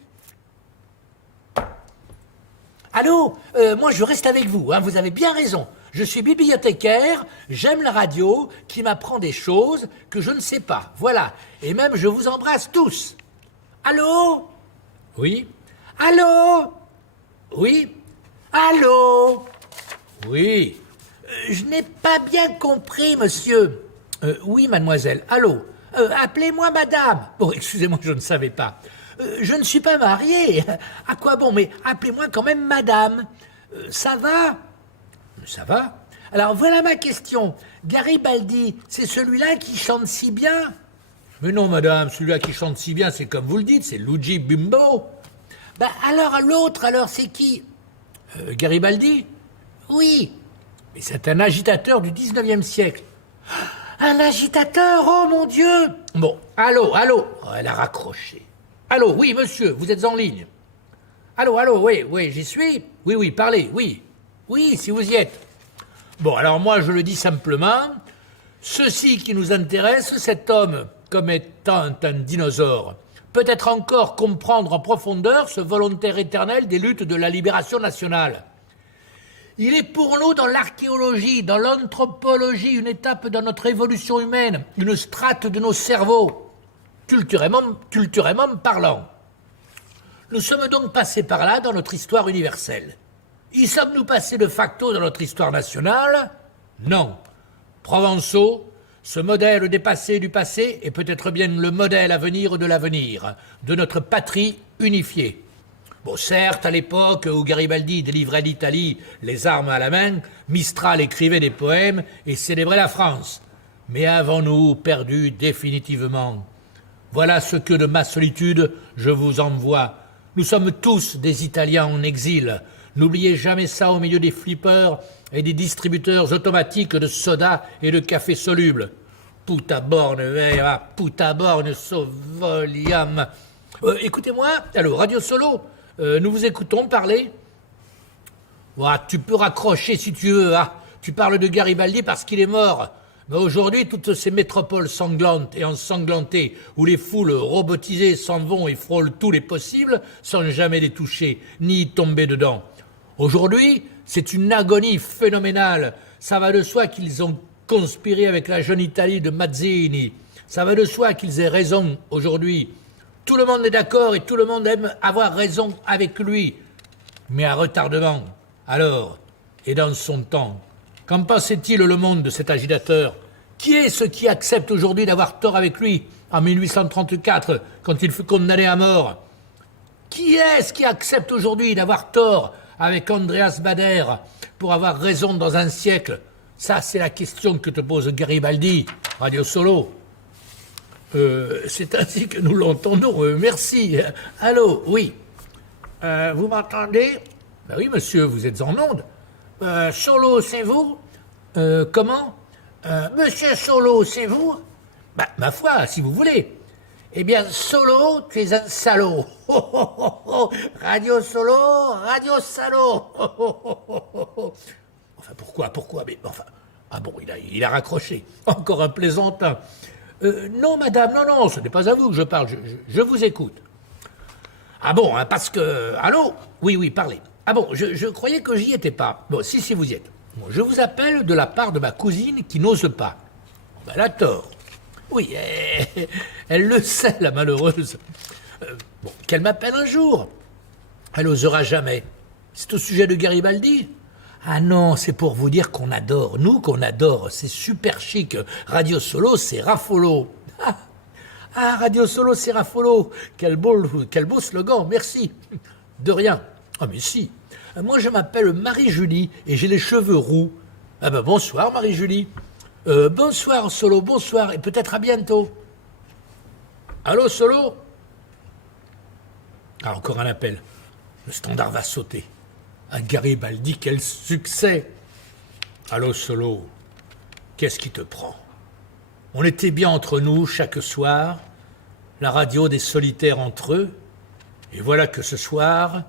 Allô, moi je reste avec vous, hein, vous avez bien raison. Je suis bibliothécaire, j'aime la radio, qui m'apprend des choses que je ne sais pas. Voilà, et même je vous embrasse tous. Allô? Oui? Allô? Oui? Allô? Oui? Je n'ai pas bien compris, monsieur. Oui, mademoiselle. Allô? Appelez-moi madame. Bon, excusez-moi, je ne savais pas. Je ne suis pas marié. À quoi bon? Mais appelez-moi quand même madame. Ça va? Ça va. Alors voilà ma question. Garibaldi, c'est celui-là qui chante si bien? Mais non, madame, celui-là qui chante si bien, c'est comme vous le dites, c'est Luigi Bimbo. Ben alors l'autre, alors c'est qui? Garibaldi? Oui. Mais c'est un agitateur du 19e siècle. Un agitateur, oh mon Dieu! Bon, allô? Oh, elle a raccroché. Allô, oui, monsieur, vous êtes en ligne. Allô, oui, j'y suis. Oui, parlez, oui. Oui, si vous y êtes. Bon, alors moi, je le dis simplement. Ceci qui nous intéresse, cet homme, comme étant un dinosaure, peut-être encore comprendre en profondeur ce volontaire éternel des luttes de la libération nationale. Il est pour nous dans l'archéologie, dans l'anthropologie, une étape dans notre évolution humaine, une strate de nos cerveaux, culturellement parlant. Nous sommes donc passés par là dans notre histoire universelle. Y sommes-nous passés de facto dans notre histoire nationale? Non. Provençaux, ce modèle dépassé du passé est peut-être bien le modèle à venir de l'avenir, de notre patrie unifiée. Bon, certes, à l'époque où Garibaldi délivrait l'Italie les armes à la main, Mistral écrivait des poèmes et célébrait la France. Mais avons-nous perdu définitivement? Voilà ce que de ma solitude je vous envoie. Nous sommes tous des Italiens en exil. N'oubliez jamais ça au milieu des flippers et des distributeurs automatiques de soda et de café soluble. Puta borne vera, puta borne sovoliam. Écoutez-moi, allô, Radio Solo, nous vous écoutons parler. Ouah, tu peux raccrocher si tu veux. Ah, tu parles de Garibaldi parce qu'il est mort. Mais aujourd'hui, toutes ces métropoles sanglantes et ensanglantées, où les foules robotisées s'en vont et frôlent tous les possibles, sans jamais les toucher, ni y tomber dedans. Aujourd'hui, c'est une agonie phénoménale. Ça va de soi qu'ils ont conspiré avec la jeune Italie de Mazzini. Ça va de soi qu'ils aient raison aujourd'hui. Tout le monde est d'accord et tout le monde aime avoir raison avec lui. Mais à retardement. Alors, et dans son temps, qu'en pensait-il le monde de cet agitateur? Qui est ce qui accepte aujourd'hui d'avoir tort avec lui en 1834, quand il fut condamné à mort? Qui est-ce qui accepte aujourd'hui d'avoir tort avec Andreas Bader pour avoir raison dans un siècle? Ça, c'est la question que te pose Garibaldi, Radio Solo. C'est ainsi que nous l'entendons. Merci. Allô, oui. Vous m'entendez? Ben oui, monsieur, vous êtes en onde. Solo, c'est vous? Comment? Monsieur Solo, c'est vous? Bah, ma foi, si vous voulez. Eh bien, Solo, tu es un salaud. Oh, oh, oh, oh. Radio Solo, Radio Salaud. Oh, oh, oh, oh, oh. Enfin, pourquoi? Mais enfin, ah bon, il a raccroché. Encore un plaisantin. Non, madame, non, ce n'est pas à vous que je parle. Je vous écoute. Ah bon, hein, parce que... Allô? Oui, parlez. Ah bon, je croyais que j'y étais pas. Bon, si, vous y êtes. Bon, je vous appelle de la part de ma cousine qui n'ose pas. Ben, elle a tort. Oui, elle le sait, la malheureuse. Bon, qu'elle m'appelle un jour. Elle n'osera jamais. C'est au sujet de Garibaldi? Ah non, c'est pour vous dire qu'on adore. Nous, qu'on adore. C'est super chic. Radio Solo, c'est Raffolo. Ah, Radio Solo, c'est Raffolo. Quel beau slogan, merci. De rien. Ah mais si. Moi je m'appelle Marie-Julie et j'ai les cheveux roux. Ah ben bonsoir Marie-Julie. Bonsoir Solo, bonsoir et peut-être à bientôt. Allô Solo? Ah, encore un appel. Le standard va sauter. Ah, Garibaldi, quel succès! Allô Solo, qu'est-ce qui te prend? On était bien entre nous chaque soir, la radio des solitaires entre eux, et voilà que ce soir,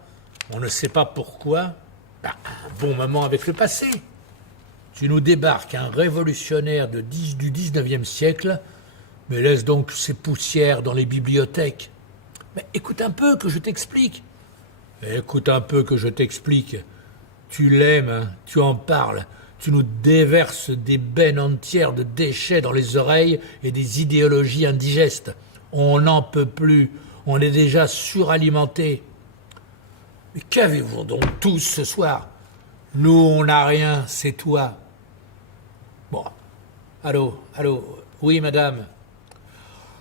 on ne sait pas pourquoi, un bon moment avec le passé. Tu nous débarques un révolutionnaire du 19e siècle, mais laisse donc ces poussières dans les bibliothèques. Mais écoute un peu que je t'explique. Écoute un peu que je t'explique. Tu l'aimes, hein, tu en parles. Tu nous déverses des bennes entières de déchets dans les oreilles et des idéologies indigestes. On n'en peut plus. On est déjà suralimentés. Mais qu'avez-vous donc tous ce soir? Nous, on n'a rien, c'est toi. Bon. Allô, oui, madame.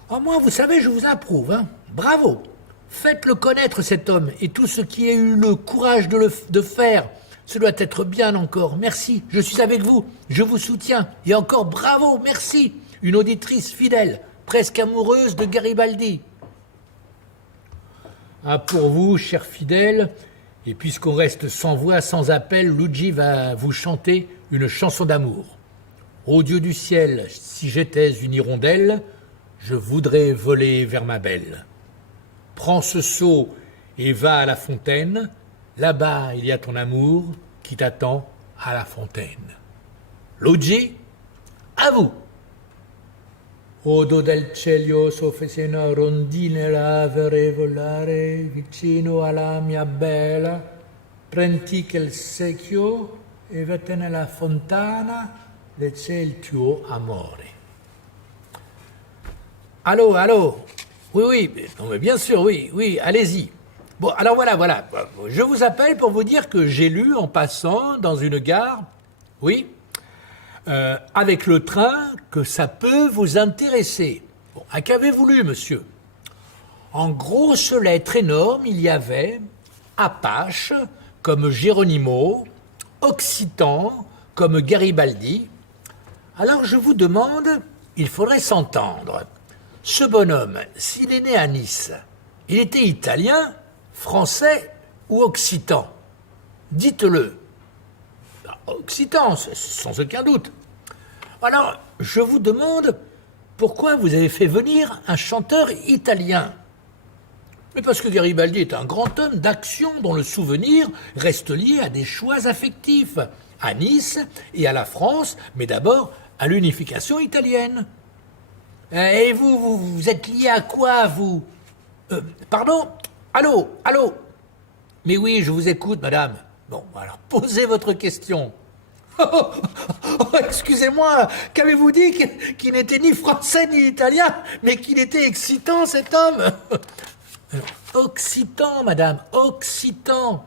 Oh, moi, vous savez, je vous approuve, hein. Bravo. Faites-le connaître, cet homme, et tout ce qui a eu le courage de faire. Ce doit être bien encore. Merci, je suis avec vous, je vous soutiens. Et encore bravo, merci. Une auditrice fidèle, presque amoureuse de Garibaldi. Ah, pour vous, cher fidèle, et puisqu'on reste sans voix, sans appel, Luigi va vous chanter une chanson d'amour. Ô Dieu du ciel, si j'étais une hirondelle, je voudrais voler vers ma belle. Prends ce seau et va à la fontaine. Là-bas, il y a ton amour qui t'attend à la fontaine. Luigi, à vous. O do del cielo s'offese una rondine la vorrei volare vicino alla mia bella. Prendi quel secchio e vattene alla fontana, le c'è il tuo amore. Allô. Oui, non, mais bien sûr, oui, allez-y. Bon, alors voilà. Je vous appelle pour vous dire que j'ai lu en passant dans une gare, oui, avec le train, que ça peut vous intéresser. Bon, qu'avez-vous lu, monsieur? En grosses lettres énormes, il y avait Apache comme Geronimo, Occitan comme Garibaldi. Alors je vous demande, il faudrait s'entendre. Ce bonhomme, s'il est né à Nice, il était italien, français ou occitan? Dites-le. Occitan, sans aucun doute. Alors, je vous demande pourquoi vous avez fait venir un chanteur italien. Mais parce que Garibaldi est un grand homme d'action dont le souvenir reste lié à des choix affectifs, à Nice et à la France, mais d'abord à l'unification italienne. Et vous êtes lié à quoi, vous? Pardon? Allô? Mais oui, je vous écoute, madame. Bon, alors, posez votre question. Oh, excusez-moi, qu'avez-vous dit? Qu'il n'était ni français ni italien, mais qu'il était excitant, cet homme? Occitan, madame, occitan.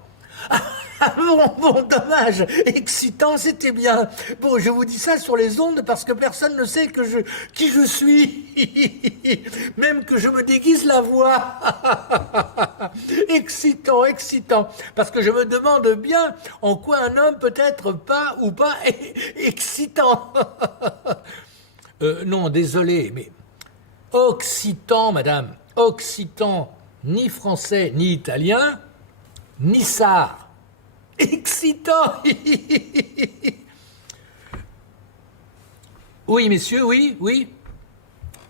Bon, dommage, excitant, c'était bien. Bon, je vous dis ça sur les ondes parce que personne ne sait qui je suis. Même que je me déguise la voix. Excitant. Parce que je me demande bien en quoi un homme peut être pas excitant. Non, désolé, mais occitan, madame, occitan, ni français, ni italien, ni ça. Excitant. Oui, messieurs, oui.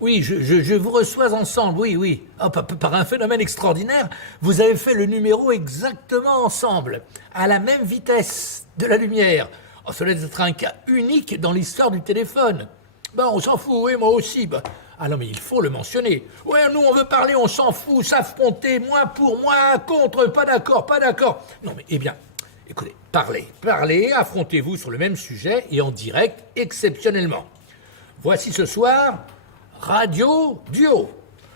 Oui, je vous reçois ensemble, oui. Oh, par un phénomène extraordinaire, vous avez fait le numéro exactement ensemble, à la même vitesse de la lumière. Oh, cela doit être un cas unique dans l'histoire du téléphone. On s'en fout, oui, moi aussi. Ah non, mais il faut le mentionner. Ouais, nous, on veut parler, on s'en fout, s'affronter, moi pour, moi contre, pas d'accord. Non, mais, eh bien, écoutez, parlez, affrontez-vous sur le même sujet et en direct, exceptionnellement. Voici ce soir, Radio Duo.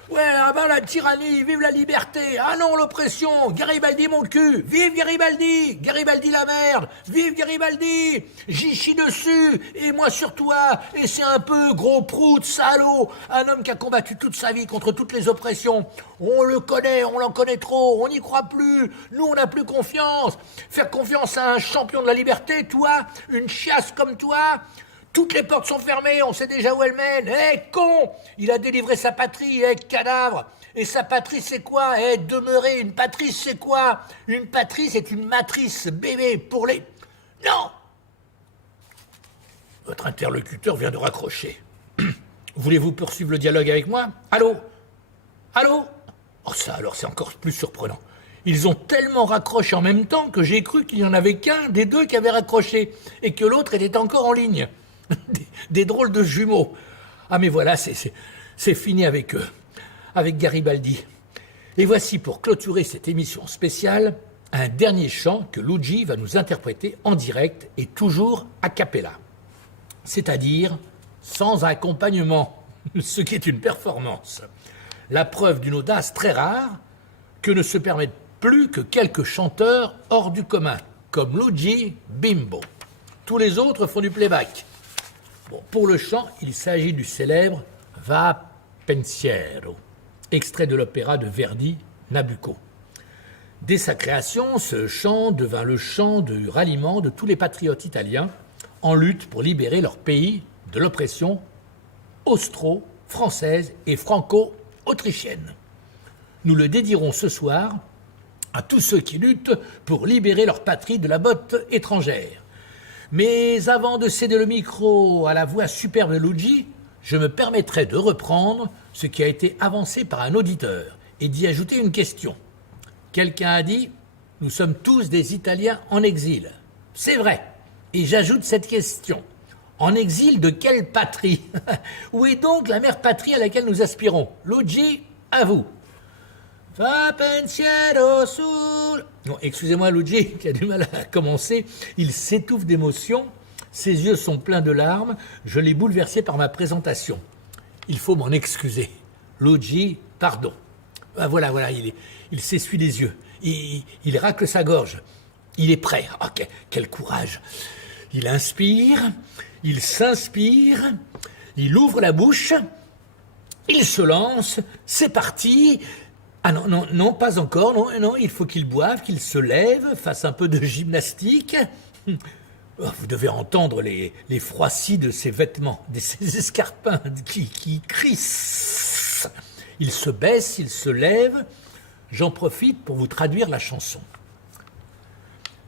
Ouais, ah ben la tyrannie, vive la liberté. Ah non, l'oppression, Garibaldi mon cul, vive Garibaldi, Garibaldi la merde, vive Garibaldi, j'y chie dessus, et moi sur toi, et c'est un peu gros prout, salaud, un homme qui a combattu toute sa vie contre toutes les oppressions. On le connaît, on l'en connaît trop, on n'y croit plus, nous on n'a plus confiance. Faire confiance à un champion de la liberté, toi, une chiasse comme toi. Toutes les portes sont fermées, on sait déjà où elles mènent. Con! Il a délivré sa patrie, cadavre. Et sa patrie, c'est quoi? Demeurer. Une patrie, c'est quoi? Une patrie, c'est une matrice, bébé, pour les... Non! Votre interlocuteur vient de raccrocher. Voulez-vous poursuivre le dialogue avec moi? Allô? Allô? Oh ça, alors, c'est encore plus surprenant. Ils ont tellement raccroché en même temps que j'ai cru qu'il n'y en avait qu'un des deux qui avait raccroché et que l'autre était encore en ligne. Des drôles de jumeaux. Ah mais voilà, c'est fini avec eux, avec Garibaldi. Et voici pour clôturer cette émission spéciale, un dernier chant que Luigi va nous interpréter en direct et toujours a cappella. C'est-à-dire sans accompagnement, ce qui est une performance. La preuve d'une audace très rare que ne se permettent plus que quelques chanteurs hors du commun, comme Luigi Bimbo. Tous les autres font du playback. Bon, pour le chant, il s'agit du célèbre Va pensiero, extrait de l'opéra de Verdi, Nabucco. Dès sa création, ce chant devint le chant de ralliement de tous les patriotes italiens en lutte pour libérer leur pays de l'oppression austro-française et franco-autrichienne. Nous le dédierons ce soir à tous ceux qui luttent pour libérer leur patrie de la botte étrangère. Mais avant de céder le micro à la voix superbe de Luigi, je me permettrai de reprendre ce qui a été avancé par un auditeur et d'y ajouter une question. Quelqu'un a dit « Nous sommes tous des Italiens en exil ». C'est vrai. Et j'ajoute cette question. En exil de quelle patrie? Où est donc la mère patrie à laquelle nous aspirons? Luigi, à vous. Va pensiero sul... Non, excusez-moi Luigi, qui a du mal à commencer. Il s'étouffe d'émotion, ses yeux sont pleins de larmes, je l'ai bouleversé par ma présentation. Il faut m'en excuser. Luigi, pardon. Ah, voilà, il s'essuie les yeux, il racle sa gorge, il est prêt. Oh, quel courage. Il inspire, il s'inspire, il ouvre la bouche, il se lance, c'est parti... Ah non, pas encore, non, il faut qu'il boive, qu'il se lève, fasse un peu de gymnastique. Oh, vous devez entendre les froissis de ses vêtements, de ses escarpins qui crissent. Il se baisse, il se lève. J'en profite pour vous traduire la chanson.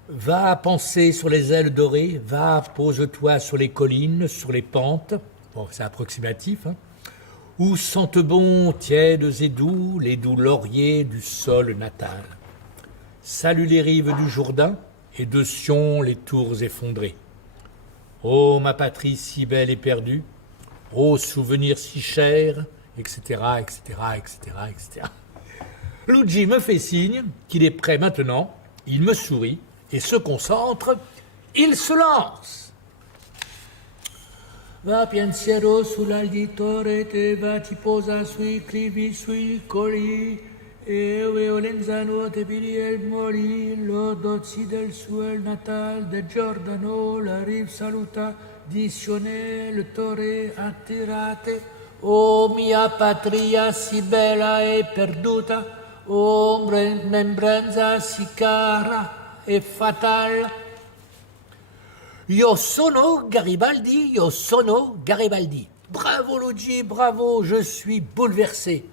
Va penser sur les ailes dorées, va, pose-toi sur les collines, sur les pentes. Bon, c'est approximatif, hein. Où sentent bon, tièdes et doux, les doux lauriers du sol natal. Salue les rives du Jourdain, et de Sion les tours effondrées. Ô ma patrie si belle et perdue, ô souvenir si cher, etc., etc., etc., etc. Luigi me fait signe qu'il est prêt maintenant, il me sourit et se concentre, il se lance. Va pensiero sull'alditore, te va ti posa sui clivi, sui coli, e violenzano te piri il moli, lo dozzi del suo natal, de Giordano, la rive saluta, di Sione, le torre attirate, o mia patria si bella e perduta, o membranza si cara e fatale. Io sono Garibaldi, io sono Garibaldi. Bravo Luigi, bravo, je suis bouleversé.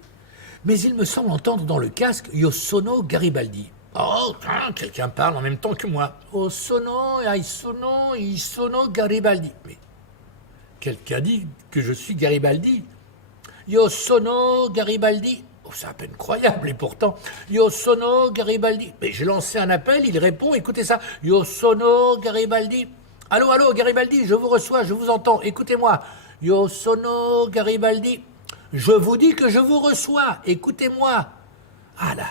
Mais il me semble entendre dans le casque Io sono Garibaldi. Oh, quelqu'un parle en même temps que moi. Oh sono, i sono Garibaldi. Mais quelqu'un dit que je suis Garibaldi. Io sono Garibaldi. Oh, c'est à peine croyable, et pourtant, Io sono Garibaldi. Mais j'ai lancé un appel, il répond, écoutez ça. Io sono Garibaldi. Allô, Garibaldi, je vous reçois, je vous entends, écoutez-moi. Io sono Garibaldi. Je vous dis que je vous reçois, écoutez-moi. Ah là,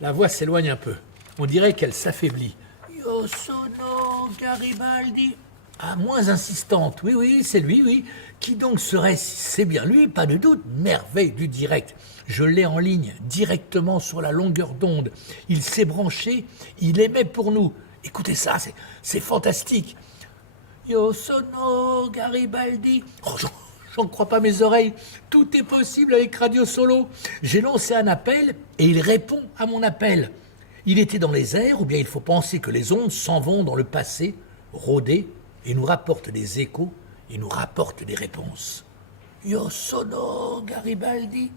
la voix s'éloigne un peu. On dirait qu'elle s'affaiblit. Io sono Garibaldi. Ah, moins insistante. Oui, oui, c'est lui, oui. Qui donc serait-ce? C'est bien lui, pas de doute. Merveille du direct. Je l'ai en ligne, directement sur la longueur d'onde. Il s'est branché, il émet pour nous. Écoutez ça, c'est fantastique. Io sono Garibaldi. Oh, j'en crois pas mes oreilles. Tout est possible avec Radio Solo. J'ai lancé un appel et il répond à mon appel. Il était dans les airs, ou bien il faut penser que les ondes s'en vont dans le passé, rôder, et nous rapportent des échos, et nous rapportent des réponses. Io sono Garibaldi.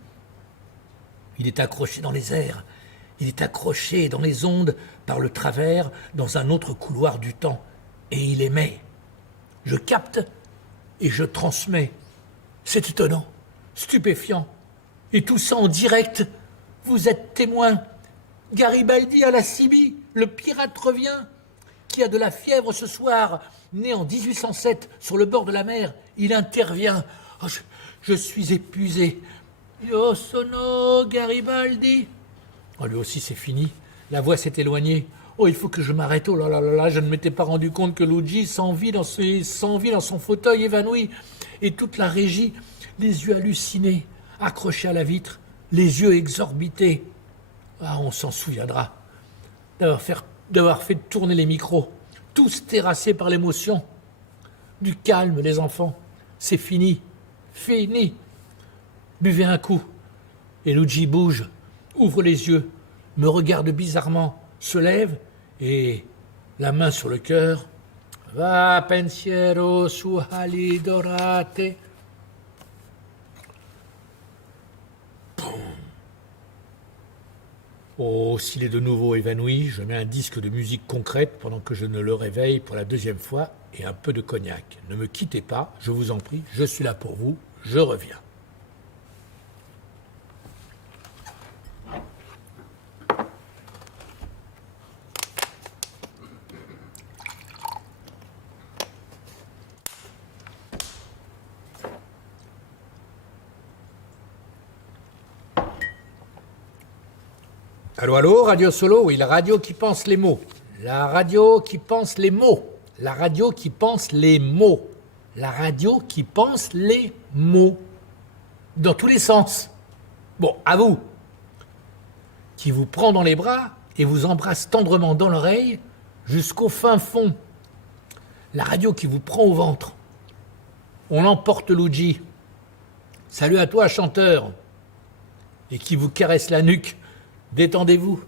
Il est accroché dans les airs, il est accroché dans les ondes, par le travers, dans un autre couloir du temps, et il émet. Je capte et je transmets. C'est étonnant, stupéfiant, et tout ça en direct. Vous êtes témoin. Garibaldi à la Sibie, le pirate revient, qui a de la fièvre ce soir, né en 1807, sur le bord de la mer, il intervient. Oh, je suis épuisé. Io sono Garibaldi. Oh, lui aussi c'est fini, la voix s'est éloignée. Oh, il faut que je m'arrête, oh là là là là, je ne m'étais pas rendu compte que Luigi s'envie dans son fauteuil évanoui. Et toute la régie, les yeux hallucinés, accrochés à la vitre, les yeux exorbités. Ah, on s'en souviendra d'avoir fait tourner les micros, tous terrassés par l'émotion. Du calme, les enfants, c'est fini, fini. Buvez un coup. Et Luigi bouge, ouvre les yeux, me regarde bizarrement, se lève et, la main sur le cœur, va pensiero su ali dorate. Oh, s'il est de nouveau évanoui, je mets un disque de musique concrète pendant que je ne le réveille pour la deuxième fois et un peu de cognac. Ne me quittez pas, je vous en prie, je suis là pour vous, je reviens. Allô, allô, Radio Solo, oui, la radio qui pense les mots. La radio qui pense les mots. La radio qui pense les mots. La radio qui pense les mots. Dans tous les sens. Bon, à vous. Qui vous prend dans les bras et vous embrasse tendrement dans l'oreille jusqu'au fin fond. La radio qui vous prend au ventre. On emporte Luigi. Salut à toi, chanteur. Et qui vous caresse la nuque. Détendez-vous,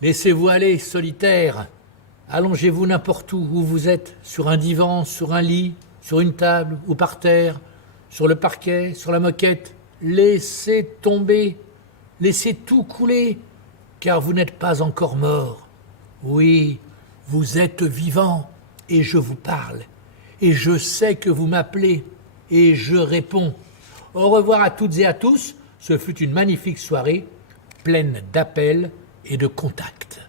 laissez-vous aller, solitaire. Allongez-vous n'importe où vous êtes, sur un divan, sur un lit, sur une table ou par terre, sur le parquet, sur la moquette. Laissez tomber, laissez tout couler, car vous n'êtes pas encore mort. Oui, vous êtes vivant, et je vous parle, et je sais que vous m'appelez, et je réponds. Au revoir à toutes et à tous, ce fut une magnifique soirée, pleine d'appels et de contacts.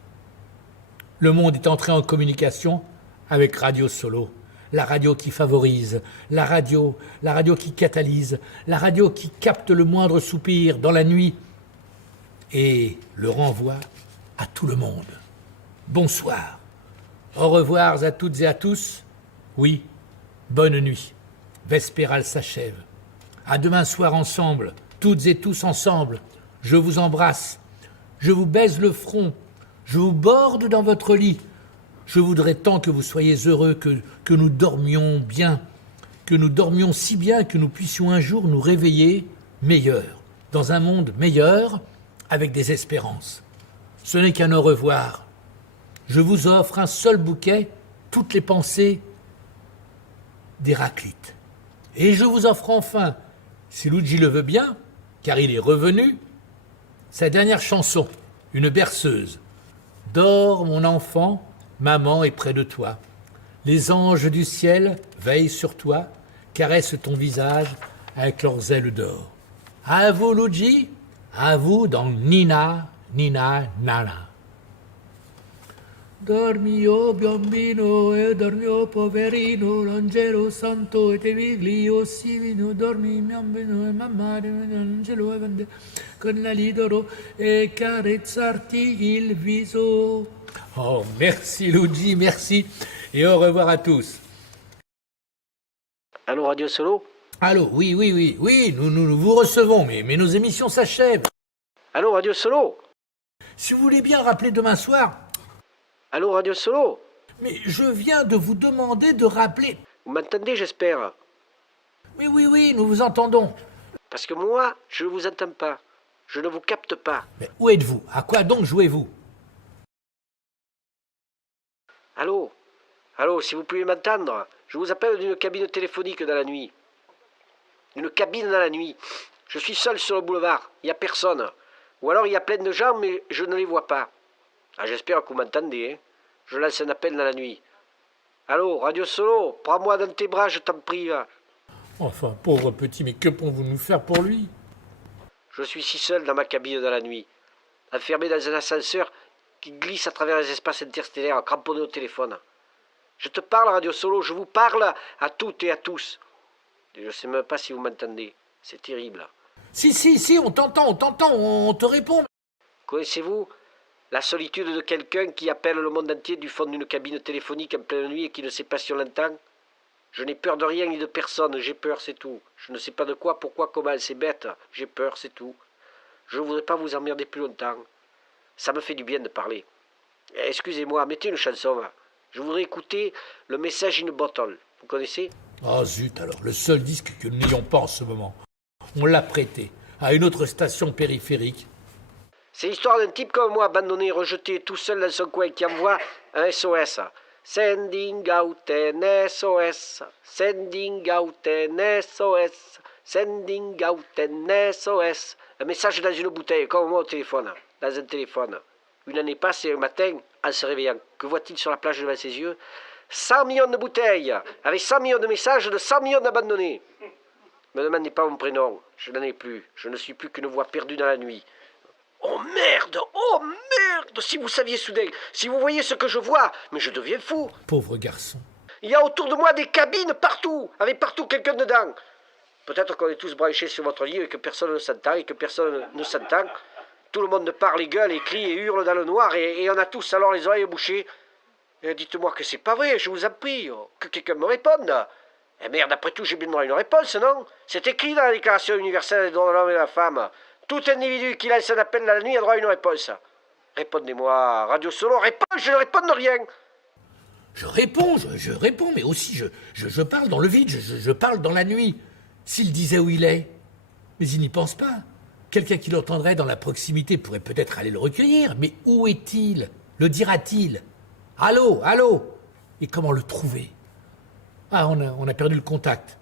Le monde est entré en communication avec Radio Solo, la radio qui favorise, la radio qui catalyse, la radio qui capte le moindre soupir dans la nuit et le renvoie à tout le monde. Bonsoir, au revoir à toutes et à tous. Oui, bonne nuit. Vespérale s'achève. À demain soir ensemble, toutes et tous ensemble. Je vous embrasse, je vous baise le front, je vous borde dans votre lit. Je voudrais tant que vous soyez heureux, que nous dormions bien, que nous dormions si bien que nous puissions un jour nous réveiller meilleurs, dans un monde meilleur, avec des espérances. Ce n'est qu'un au revoir. Je vous offre un seul bouquet, toutes les pensées d'Héraclite. Et je vous offre enfin, si Luigi le veut bien, car il est revenu, sa dernière chanson, une berceuse. Dors, mon enfant, maman est près de toi. Les anges du ciel veillent sur toi, caressent ton visage avec leurs ailes d'or. À vous, Luigi, à vous dans Nina, Nina, Nana. Dormi, oh bambino, e dormi, oh poverino, l'angelo santo e te viglio simino, dormi, bambino, e mamma, l'angelo e con la lidoro e carezzarti il viso. Oh, merci Luigi, merci, et au revoir à tous. Allô, Radio Solo? Allô, oui, nous vous recevons, mais nos émissions s'achèvent. Allô, Radio Solo? Si vous voulez bien rappeler demain soir, Allô, Radio Solo? mais je viens de vous demander de rappeler. Vous m'entendez, j'espère? Oui, nous vous entendons. Parce que moi, je ne vous entends pas. Je ne vous capte pas. Mais où êtes-vous? À quoi donc jouez-vous? Allô? Allô, si vous pouvez m'entendre, je vous appelle d'une cabine téléphonique dans la nuit. Une cabine dans la nuit. Je suis seul sur le boulevard, il n'y a personne. Ou alors il y a plein de gens, mais je ne les vois pas. Ah, j'espère que vous m'entendez, hein. Je lance un appel dans la nuit. Allô, Radio Solo, prends-moi dans tes bras, je t'en prie. Va. Enfin, pauvre petit, mais que pouvons-vous nous faire pour lui? Je suis si seul dans ma cabine dans la nuit, enfermé dans un ascenseur qui glisse à travers les espaces interstellaires, cramponné au téléphone. Je te parle, Radio Solo, je vous parle à toutes et à tous. Et je ne sais même pas si vous m'entendez. C'est terrible. Si, on t'entend, on te répond. Connaissez-vous la solitude de quelqu'un qui appelle le monde entier du fond d'une cabine téléphonique en pleine nuit et qui ne sait pas si on l'entend? Je n'ai peur de rien ni de personne, j'ai peur, c'est tout. Je ne sais pas de quoi, pourquoi, comment, c'est bête. J'ai peur, c'est tout. Je ne voudrais pas vous emmerder plus longtemps. Ça me fait du bien de parler. Excusez-moi, mettez une chanson. Je voudrais écouter le Message in a Bottle. Vous connaissez? Ah zut alors, le seul disque que nous n'ayons pas en ce moment. On l'a prêté à une autre station périphérique. C'est l'histoire d'un type comme moi, abandonné, rejeté, tout seul dans son coin, qui envoie un SOS. Sending out an SOS. Sending out an SOS. Sending out an SOS. Un message dans une bouteille, comme moi au téléphone. Dans un téléphone. Une année passe et un matin, en se réveillant, que voit-il sur la plage devant ses yeux? 100 millions de bouteilles, avec 100 millions de messages de 100 millions d'abandonnés. Ne me demandez pas mon prénom, je n'en ai plus. Je ne suis plus qu'une voix perdue dans la nuit. Oh merde! Si vous saviez soudain, si vous voyez ce que je vois, mais je deviens fou. Pauvre garçon. Il y a autour de moi des cabines partout, avec partout quelqu'un dedans. Peut-être qu'on est tous branchés sur votre lit et que personne ne s'entend et que personne ne s'entend. Tout le monde parle et gueule et crie et hurle dans le noir et on a tous alors les oreilles bouchées. Et dites-moi que c'est pas vrai, je vous en prie, que quelqu'un me réponde. Eh merde, après tout, j'ai bien droit à une réponse, non? C'est écrit dans la Déclaration universelle des droits de l'homme et de la femme. Tout individu qui lance un appel dans la nuit a droit à une réponse. Répondez-moi, Radio Solo, réponds, je ne réponds de rien. Je réponds, mais aussi je parle dans le vide, je parle dans la nuit. S'il disait où il est, mais il n'y pense pas. Quelqu'un qui l'entendrait dans la proximité pourrait peut-être aller le recueillir, mais où est-il? Le dira-t-il? Allô? Et comment le trouver? Ah, on a perdu le contact.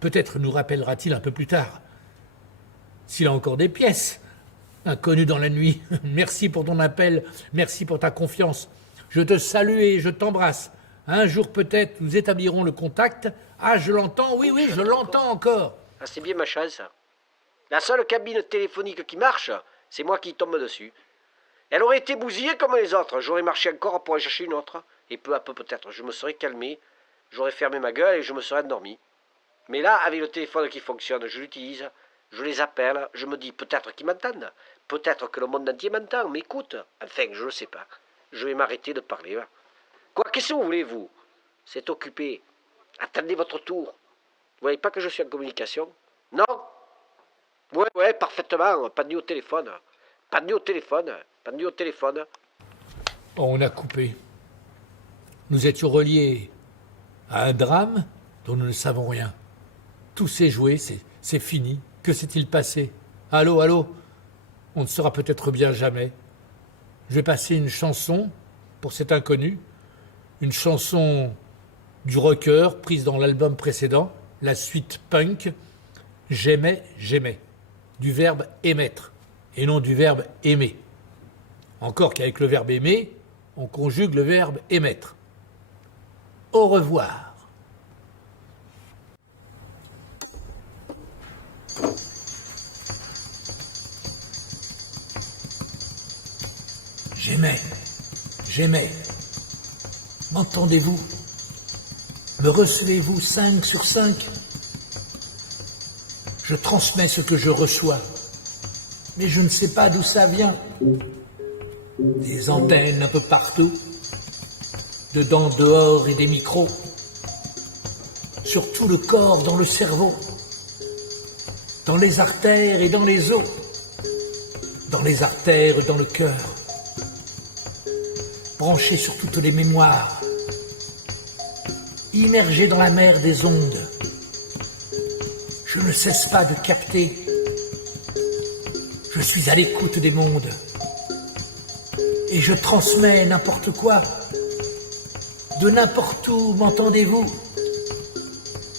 Peut-être nous rappellera-t-il un peu plus tard. S'il a encore des pièces. Inconnu dans la nuit. Merci pour ton appel, merci pour ta confiance. Je te salue et je t'embrasse. Un jour peut-être, nous établirons le contact. Ah, je l'entends, oui, je l'entends encore. Ah, c'est bien ma chance. La seule cabine téléphonique qui marche, c'est moi qui tombe dessus. Elle aurait été bousillée comme les autres. J'aurais marché encore pour en chercher une autre. Et peu à peu peut-être, je me serais calmé. J'aurais fermé ma gueule et je me serais endormi. Mais là, avec le téléphone qui fonctionne, je l'utilise. Je les appelle, je me dis peut-être qu'ils m'entendent, peut-être que le monde entier m'entend, m'écoute. Enfin, je ne sais pas. Je vais m'arrêter de parler. Là. Quoi, qu'est-ce que vous voulez, vous? C'est occupé. Attendez votre tour. Vous voyez pas que je suis en communication? Non? Ouais, parfaitement. Pas de nuit au téléphone. Pas de nuit au téléphone. Oh, on a coupé. Nous étions reliés à un drame dont nous ne savons rien. Tout s'est joué, c'est fini. Que s'est-il passé? Allô? On ne saura peut-être bien jamais. Je vais passer une chanson pour cet inconnu. Une chanson du rocker prise dans l'album précédent, la suite punk. J'aimais. Du verbe émettre et non du verbe aimer. Encore qu'avec le verbe aimer, on conjugue le verbe émettre. Au revoir. J'aimais. M'entendez-vous? Me recevez-vous 5 sur 5? Je transmets ce que je reçois, mais je ne sais pas d'où ça vient. Des antennes un peu partout, dedans, dehors et des micros. sur tout le corps, dans le cerveau, dans les artères et dans les os, dans les artères et dans le cœur, branché sur toutes les mémoires, immergé dans la mer des ondes. Je ne cesse pas de capter. Je suis à l'écoute des mondes. Et je transmets n'importe quoi. De n'importe où, m'entendez-vous?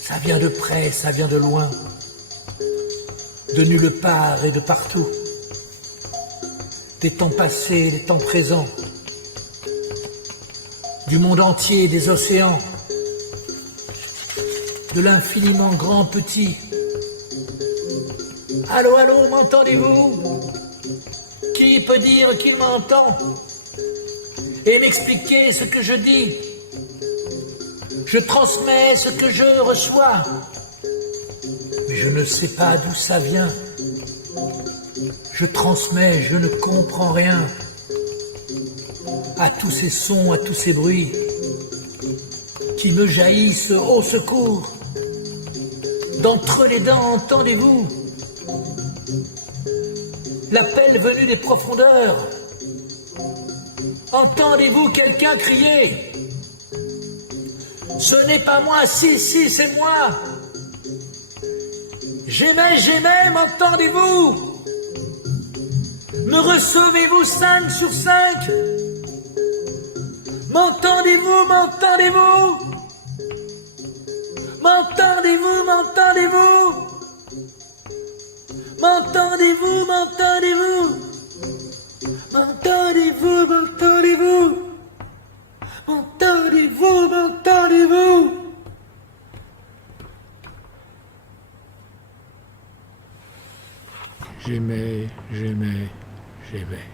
Ça vient de près, ça vient de loin. De nulle part et de partout. Des temps passés, des temps présents. Du monde entier, des océans. De l'infiniment grand petit. Allô, allô, m'entendez-vous? Qui peut dire qu'il m'entend et m'expliquer ce que je dis? Je transmets ce que je reçois, mais je ne sais pas d'où ça vient. Je transmets, je ne comprends rien à tous ces sons, à tous ces bruits qui me jaillissent au secours. D'entre les dents, entendez-vous l'appel venu des profondeurs? Entendez-vous quelqu'un crier? Ce n'est pas moi, si, c'est moi. J'aimais, m'entendez-vous? Me recevez-vous 5 sur 5? M'entendez-vous? M'entendez-vous? M'entendez-vous? M'entendez-vous? M'entendez-vous? M'entendez-vous? M'entendez-vous? M'entendez-vous? M'entendez-vous? M'entendez-vous? J'aimais, j'aimais, j'aimais.